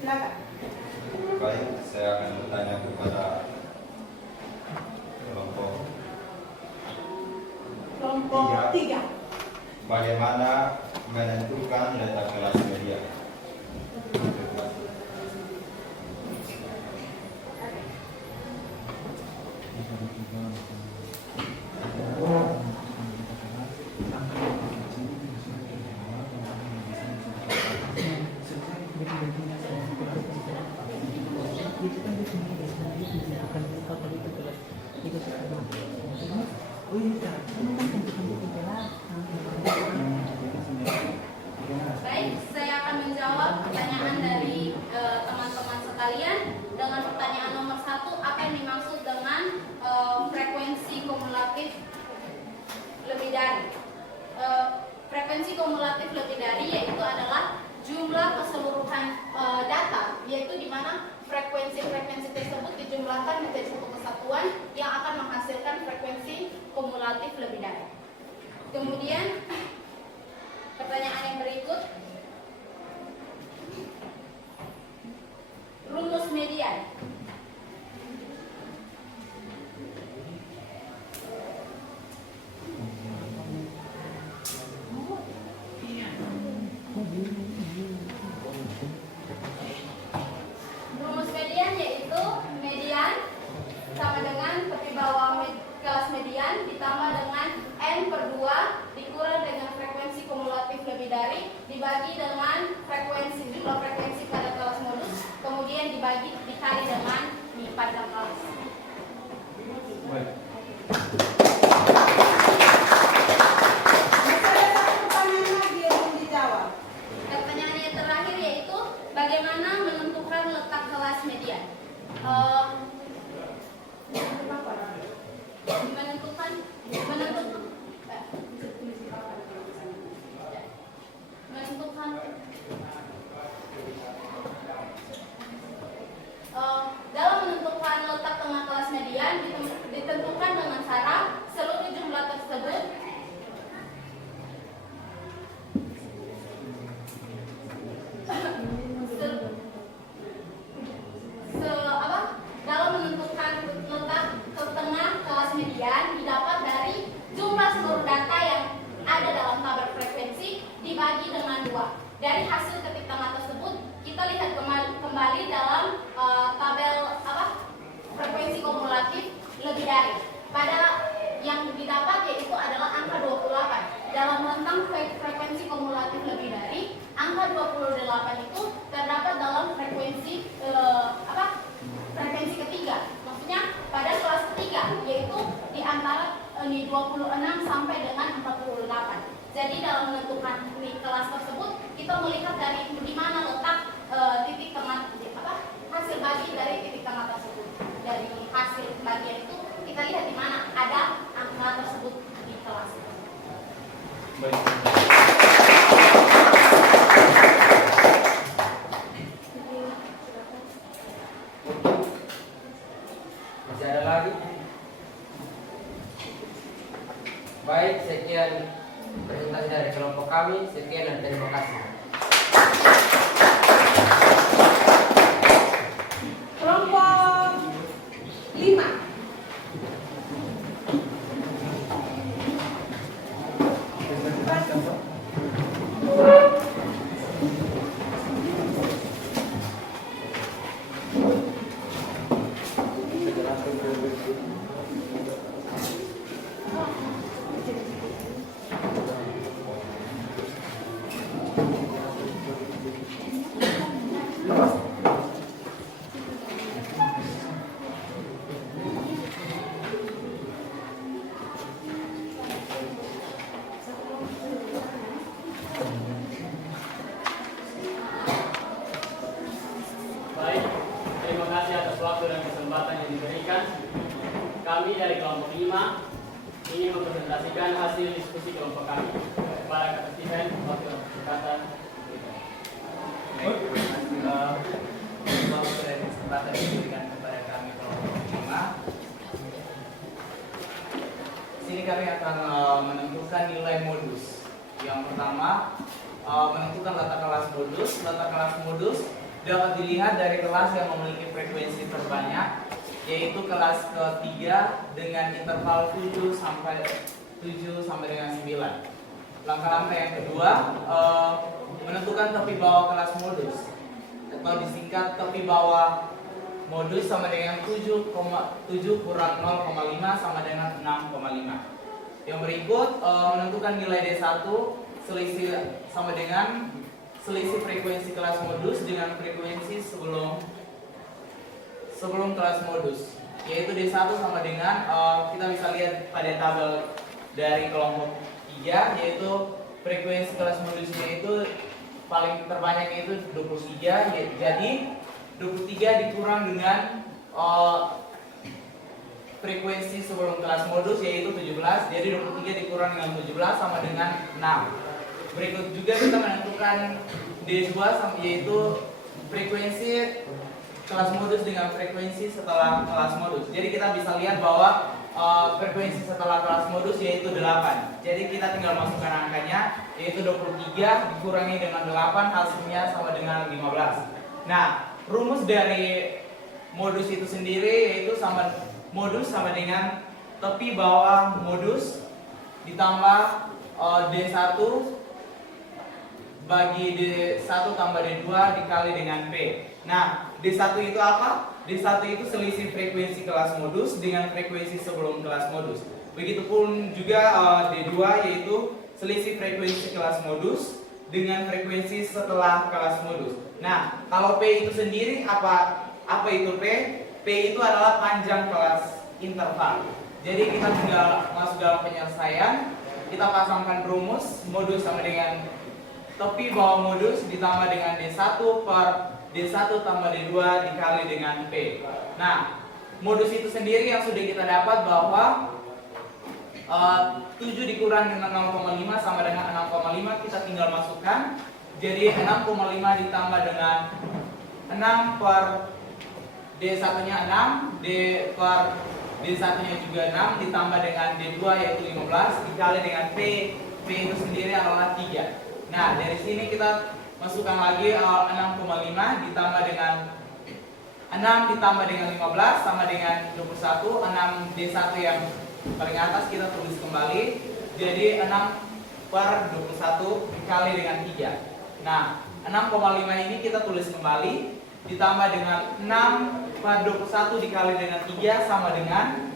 Silakan. Baik, saya akan bertanya kepada kelompok 3. Bagaimana menentukan letak kelas median? Baik, saya akan menjawab pertanyaan dari teman-teman sekalian. frekuensi kumulatif lebih dari, yaitu adalah jumlah keseluruhan data, yaitu di mana frekuensi-frekuensi tersebut dijumlahkan menjadi satu kesatuan yang akan menghasilkan frekuensi kumulatif lebih dari. Kemudian pertanyaan yang berikut, rumus median. Rumus median yaitu median sama dengan tepi bawah kelas median ditambah dengan N/2 dikurang dengan frekuensi kumulatif lebih dari dibagi dengan jumlah frekuensi pada kelas modus, kemudian dikali dengan panjang kelas. Pertanyaan yang terakhir yaitu bagaimana menentukan letak kelas median. Dalam menentukan letak tengah kelas median ditentukan dengan cara seluruh jumlah tersebut dalam menentukan letak ke tengah kelas median didapat dari jumlah seluruh data yang ada dalam tabel frekuensi dibagi dengan 2. Dari hasil ketik tengah tersebut kita lihat kembali dalam tabel frekuensi kumulatif lebih dari. Pada yang didapat yaitu adalah angka 28. Dalam rentang frekuensi kumulatif lebih dari, angka 28 itu terdapat dalam frekuensi frekuensi ketiga. Maksudnya pada kelas ketiga, yaitu di antara 26 sampai dengan 48. Jadi dalam menentukan kelas tersebut kita melihat dari di mana letak titik tengah hasil bagi dari titik tengah tersebut. Dari hasil bagian itu kita lihat di mana ada angka tersebut di kelas. Baik. Masih ada lagi? Baik, sekian presentasi dari kelompok kami. Sekian dan terima kasih. Kelompok 5. Baik, terima kasih atas waktu dan kesempatan yang diberikan. Kami dari kelompok 5 ingin mempresentasikan hasil diskusi kelompok kami. Kepada Kak Steven, waktu dan kesempatan. Waktu dan kesempatan yang diberikan kepada kami kelompok 5. Sini kami akan menentukan nilai modus. Yang pertama, menentukan letak kelas modus. Letak kelas modus dapat dilihat dari kelas yang memiliki frekuensi terbanyak, yaitu kelas ketiga dengan interval 7 sampai dengan 9. Langkah-langkah yang kedua, menentukan tepi bawah kelas modus atau disingkat tepi bawah modus sama dengan 7 kurang 0,5 sama dengan 6,5. Yang berikut, menentukan nilai D1 selisih sama dengan selisih frekuensi kelas modus dengan frekuensi sebelum kelas modus, yaitu D1 sama dengan kita bisa lihat pada tabel dari kelompok 3, yaitu frekuensi kelas modusnya itu paling terbanyak yaitu 23. Jadi 23 dikurang dengan frekuensi sebelum kelas modus yaitu 17. Jadi 23 dikurang dengan 17 sama dengan 6. Berikut juga kita menentukan D2 yaitu frekuensi kelas modus dengan frekuensi setelah kelas modus. Jadi kita bisa lihat bahwa frekuensi setelah kelas modus yaitu 8. Jadi kita tinggal masukkan angkanya yaitu 23 dikurangi dengan 8 hasilnya sama dengan 15. Nah, rumus dari modus itu sendiri yaitu modus sama dengan tepi bawah modus ditambah D1 bagi D1 tambah D2 dikali dengan P. Nah, D1 itu apa? D1 itu selisih frekuensi kelas modus dengan frekuensi sebelum kelas modus. Begitupun juga D2 yaitu selisih frekuensi kelas modus dengan frekuensi setelah kelas modus. Nah, kalau P itu sendiri apa itu P? P itu adalah panjang kelas interval. Jadi kita tinggal masuk dalam penyelesaian, kita pasangkan rumus modus sama dengan tepi bawah modus ditambah dengan D1 per D1 tambah D2 dikali dengan P. Nah, modus itu sendiri yang sudah kita dapat bahwa 7 dikurangi dengan 0,5 sama dengan 6,5, kita tinggal masukkan. Jadi 6,5 ditambah dengan 6 per D1 nya 6, D per D1 nya juga 6 ditambah dengan D2 yaitu 15 dikali dengan P. P itu sendiri adalah 3. Nah, dari sini kita masukkan lagi 6,5 ditambah dengan 6 ditambah dengan 15 sama dengan 21. 6 D1 yang paling atas kita tulis kembali. Jadi 6 per 21 dikali dengan 3. Nah, 6,5 ini kita tulis kembali ditambah dengan 6 per 21 dikali dengan 3 sama dengan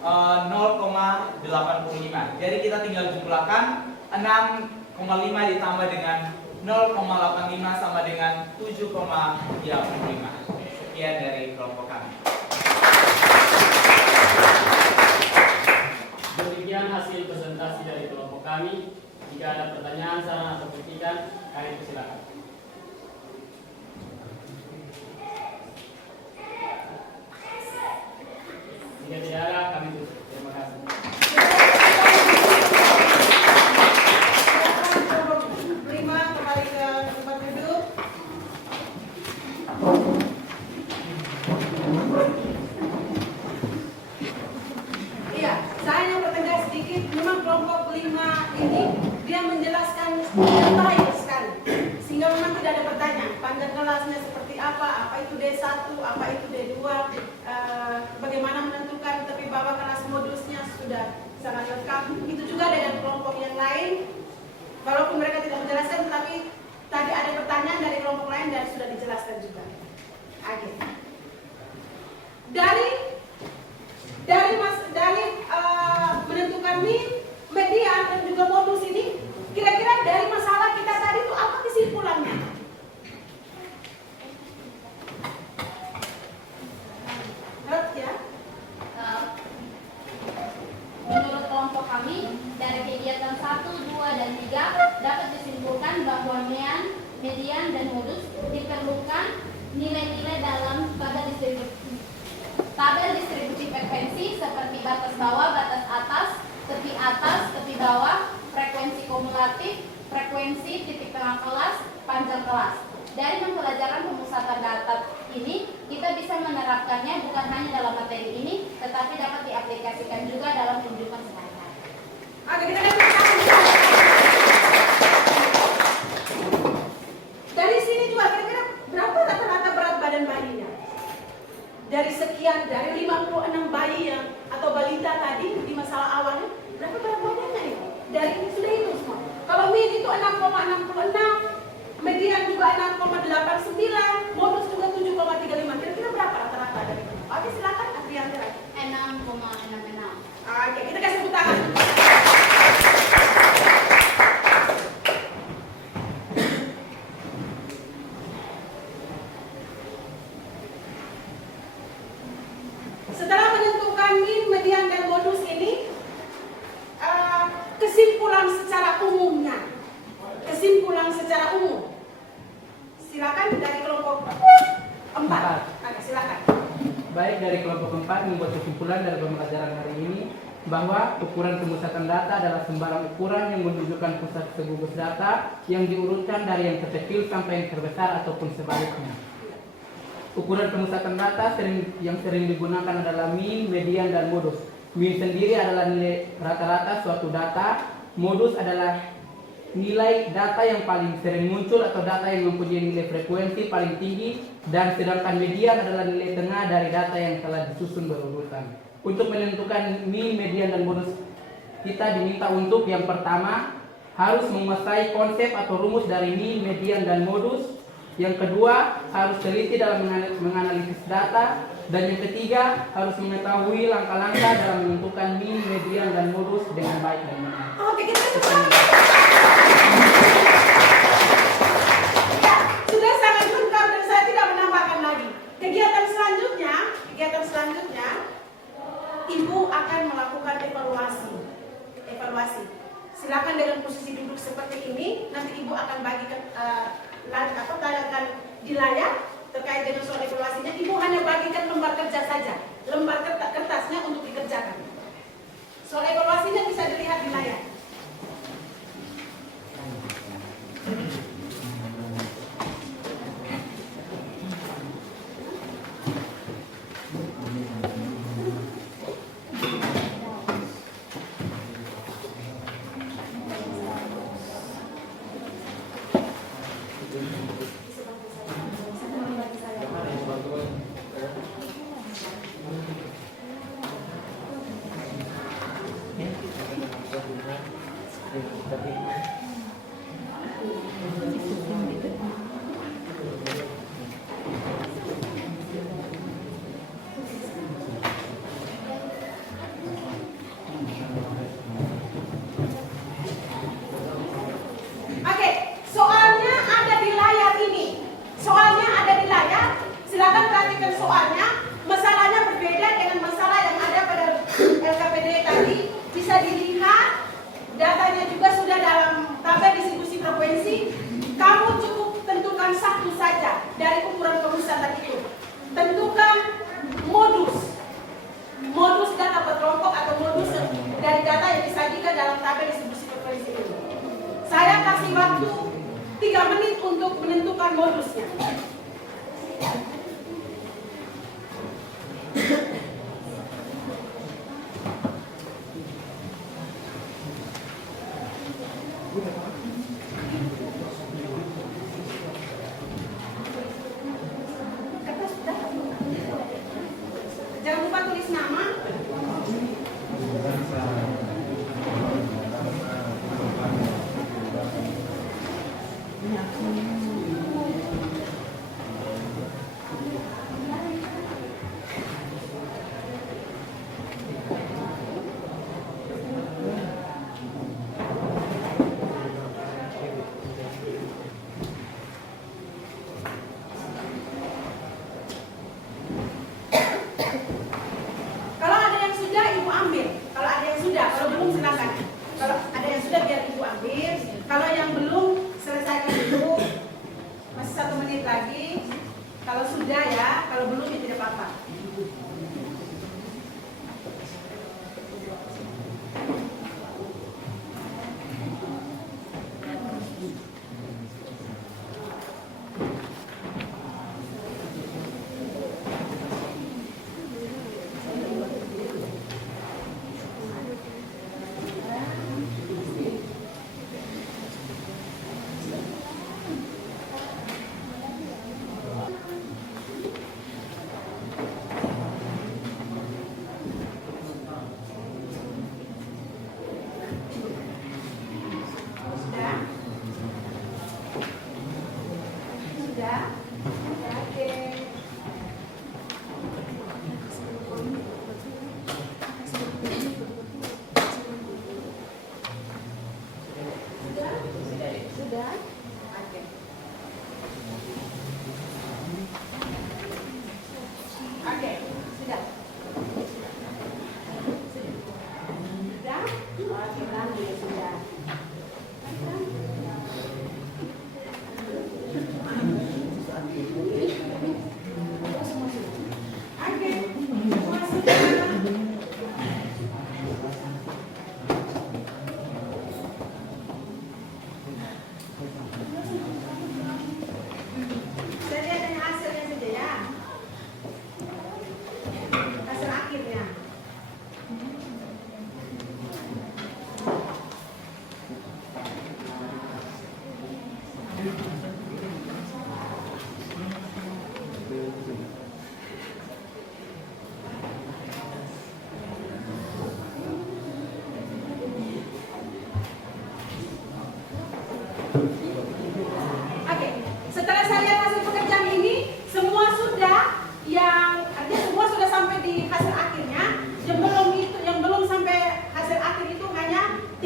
0,85. Jadi kita tinggal jumlahkan 6,5 ditambah dengan 0,85 sama dengan 7,35. Sekian dari kelompok kami. Demikian hasil presentasi dari kelompok kami. Jika ada pertanyaan, saran atau kritikan, kami persilakan. Jika tidak ada, kami tutup. Terima kasih. Kembali ke tempat duduk. Iya, saya yang bertegas sedikit. Memang kelompok 5 ini dia menjelaskan dengan baik sekali, sehingga memang tidak ada pertanyaan. Panjang kelasnya seperti apa itu D1, apa itu D2, bagaimana menentukan tepi bawah kelas modusnya sudah sangat lengkap. Begitu juga dengan kelompok yang lain. Walaupun mereka tidak menjelaskan, tapi tadi ada pertanyaan dari kelompok lain dan sudah dijelaskan juga. Oke. Dari menentukan median dan juga modus ini, kira-kira dari masalah kita tadi itu apa kesimpulannya? Ya? Menurut kelompok kami, dari kegiatan 1, 2, dan 3 dapat disimpulkan bahwa median dan modus diperlukan nilai-nilai dalam tabel distribusi frekuensi seperti batas bawah, batas atas, tepi bawah, frekuensi kumulatif, frekuensi titik tengah kelas, panjang kelas. Dari pembelajaran pemusatan data ini, kita bisa menerapkannya bukan hanya dalam materi ini, tetapi dapat diaplikasikan juga dalam kehidupan sehari-hari. Oke, kita lihat dari sini juga kira-kira berapa rata-rata berat badan bayinya? Dari 56 bayi atau balita tadi di masalah awalnya, berapa berat badannya itu? Dari ini sudah itu semua. Kalau min itu 6,66, median juga 6,89, modus juga 7,35. Kira-kira berapa rata-rata dari itu? Oke, silakan Adrian. 6,66. Oke, kita kasih tepuk tangan. Setelah menentukan min, median, dan modus ini, kesimpulan secara umumnya. Silakan dari kelompok 4. Silakan. Baik, dari kelompok 4 membuat kesimpulan dari pembelajaran hari ini bahwa ukuran pemusatan data adalah sembarang ukuran yang menunjukkan pusat segugus data yang diurutkan dari yang terkecil sampai yang terbesar ataupun sebaliknya. Ukuran pemusatan data yang sering digunakan adalah mean, median, dan modus. Mean sendiri adalah nilai rata-rata suatu data, modus adalah nilai data yang paling sering muncul atau data yang mempunyai nilai frekuensi paling tinggi, dan sedangkan median adalah nilai tengah dari data yang telah disusun berurutan. Untuk menentukan mean, median, dan modus, kita diminta untuk yang pertama harus menguasai konsep atau rumus dari mean, median, dan modus. Yang kedua harus teliti dalam menganalisis data, dan yang ketiga harus mengetahui langkah-langkah dalam menentukan mean, median, dan modus dengan baik dan benar. Oke, kita ya, sudah sangat lengkap dan saya tidak menambahkan lagi. Kegiatan selanjutnya, Ibu akan melakukan evaluasi. Silakan dengan posisi duduk seperti ini. Nanti Ibu akan bagikan tayangkan di layar terkait dengan soal evaluasinya. Ibu hanya bagikan lembar kerja saja, lembar kertasnya untuk dikerjakan. Soal evaluasinya bisa dilihat di layar. Waktu 3 menit untuk menentukan modusnya. Jangan lupa tulis nama. Kalau yang belum, selesaikan dulu. Masih 1 menit lagi. Kalau sudah ya, kalau belum ya tidak apa-apa.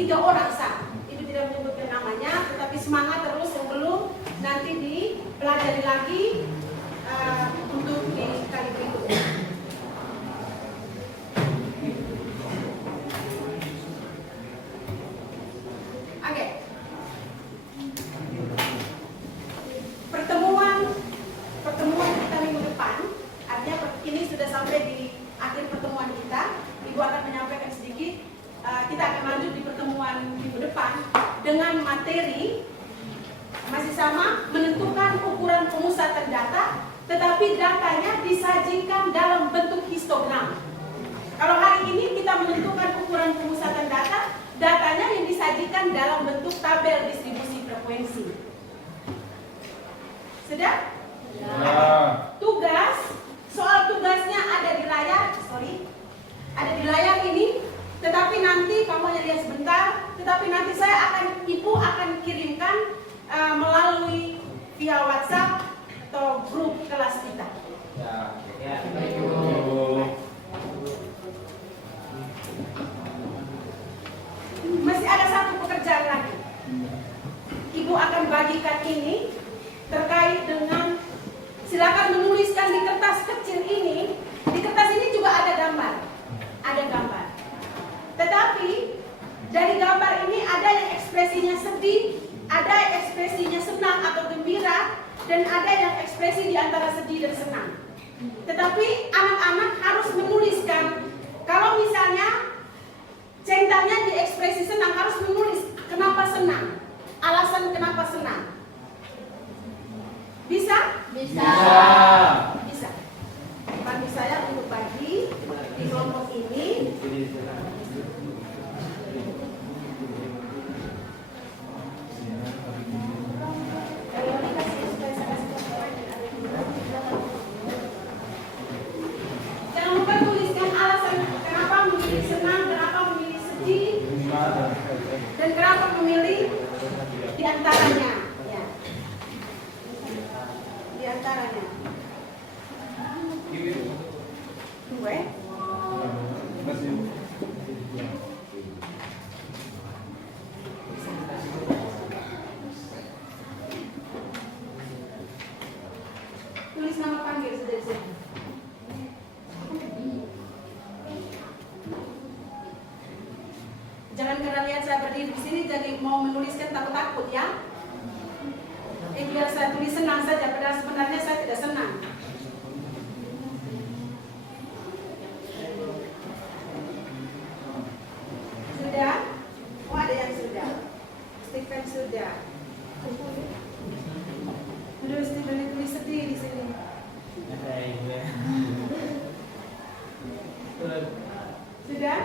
3 orang sah. Ibu tidak menyebutkan namanya, tetapi semangat terus sebelum nanti dipelajari lagi untuk di kali berikutnya. Oke. Pertemuan kita minggu depan, artinya ini sudah sampai di akhir pertemuan kita. Ibu akan menyampaikan sedikit. Kita akan lanjut di pertemuan minggu depan dengan materi masih sama, menentukan ukuran pemusatan data, tetapi datanya disajikan dalam bentuk histogram. Kalau hari ini kita menentukan ukuran pemusatan data, datanya yang disajikan dalam bentuk tabel distribusi frekuensi. Sudah? Tugas, soal tugasnya ada di layar, ada di layar ini. Tetapi nanti kamu hanya lihat sebentar. Tetapi nanti ibu akan kirimkan melalui via WhatsApp atau grup kelas kita. Masih ada satu pekerjaan lagi. Ibu akan bagikan ini terkait dengan, silakan menuliskan di kertas kecil ini. Di kertas ini juga ada gambar. Tetapi dari gambar ini ada yang ekspresinya sedih, ada yang ekspresinya senang atau gembira, dan ada yang ekspresi di antara sedih dan senang. Tetapi anak-anak harus menuliskan. Kalau misalnya centangnya di ekspresi senang, harus menulis kenapa senang, alasan kenapa senang. Bisa? Bisa. Bantu saya untuk bagi di kelompok ini. Jangan lupa tuliskan alasan kenapa memilih senang, kenapa memilih sedih, dan kenapa memilih di antaranya. Ya. Di antaranya. Gue. Tulis nama panggil sudah di sini. Jangan karena lihat saya berdiri di sini jadi mau menuliskan takut-takut ya. Biar saya tulis senang saja, padahal sebenarnya saya tidak senang. Sudah? Oh, ada yang sudah. Stephen sudah. Aduh, Stephen tulis sedih di sini. Sudah?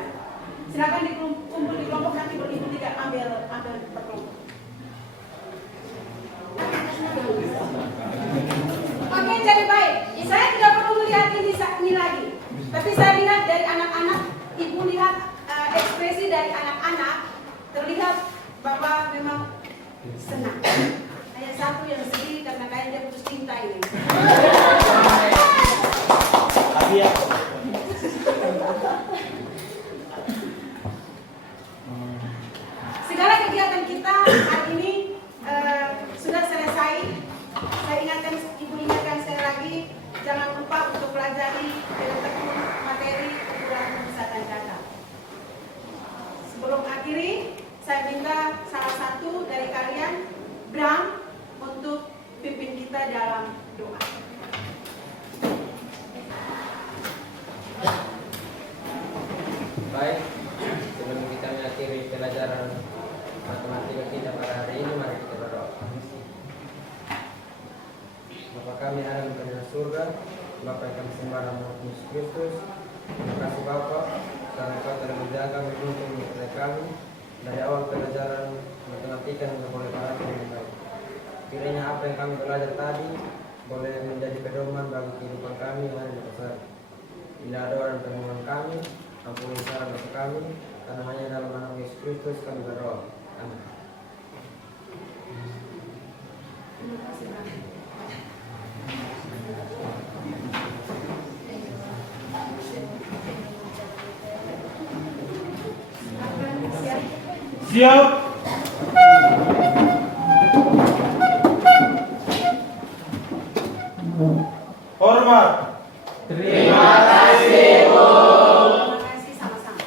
Silakan dikumpul di kelompok, nanti beribu tidak ambil per kelompok. Oke, jadi baik. Saya tidak perlu melihat ini lagi. Tapi saya lihat dari anak-anak, ibu lihat ekspresi dari anak-anak, terlihat bahwa memang senang. Hanya satu yang sedih karena kayak dia putus cinta ini. Segala kegiatan kita hari ini sudah selesai. Saya ingatkan sekali lagi, jangan lupa untuk pelajari dengan tekun materi ukuran pemusatan data. Sebelum akhiri, saya minta salah satu dari kalian, Bram, untuk pimpin kita dalam doa. Baik, sebelum kita mengakhiri pelajaran matematika kita pada hari ini, mari kita berdoa. Bapa kami ada di surga, Bapa yang kami sembah nama Yesus Kristus. Terima kasih Bapa, karena Kau telah menjaga menuntun kepada kami dari awal pelajaran matematika hingga boleh pada dengan baik. Kiranya apa yang kami belajar tadi boleh menjadi pedoman bagi kehidupan kami yang ada di besar. Bila ada orang permohonan kami, ampuni salah dosa kami, karena hanya dalam nama Yesus Kristus kami berdoa. Amin. Terima kasih, Bram. Siap. Hormat. Terima kasih sama-sama.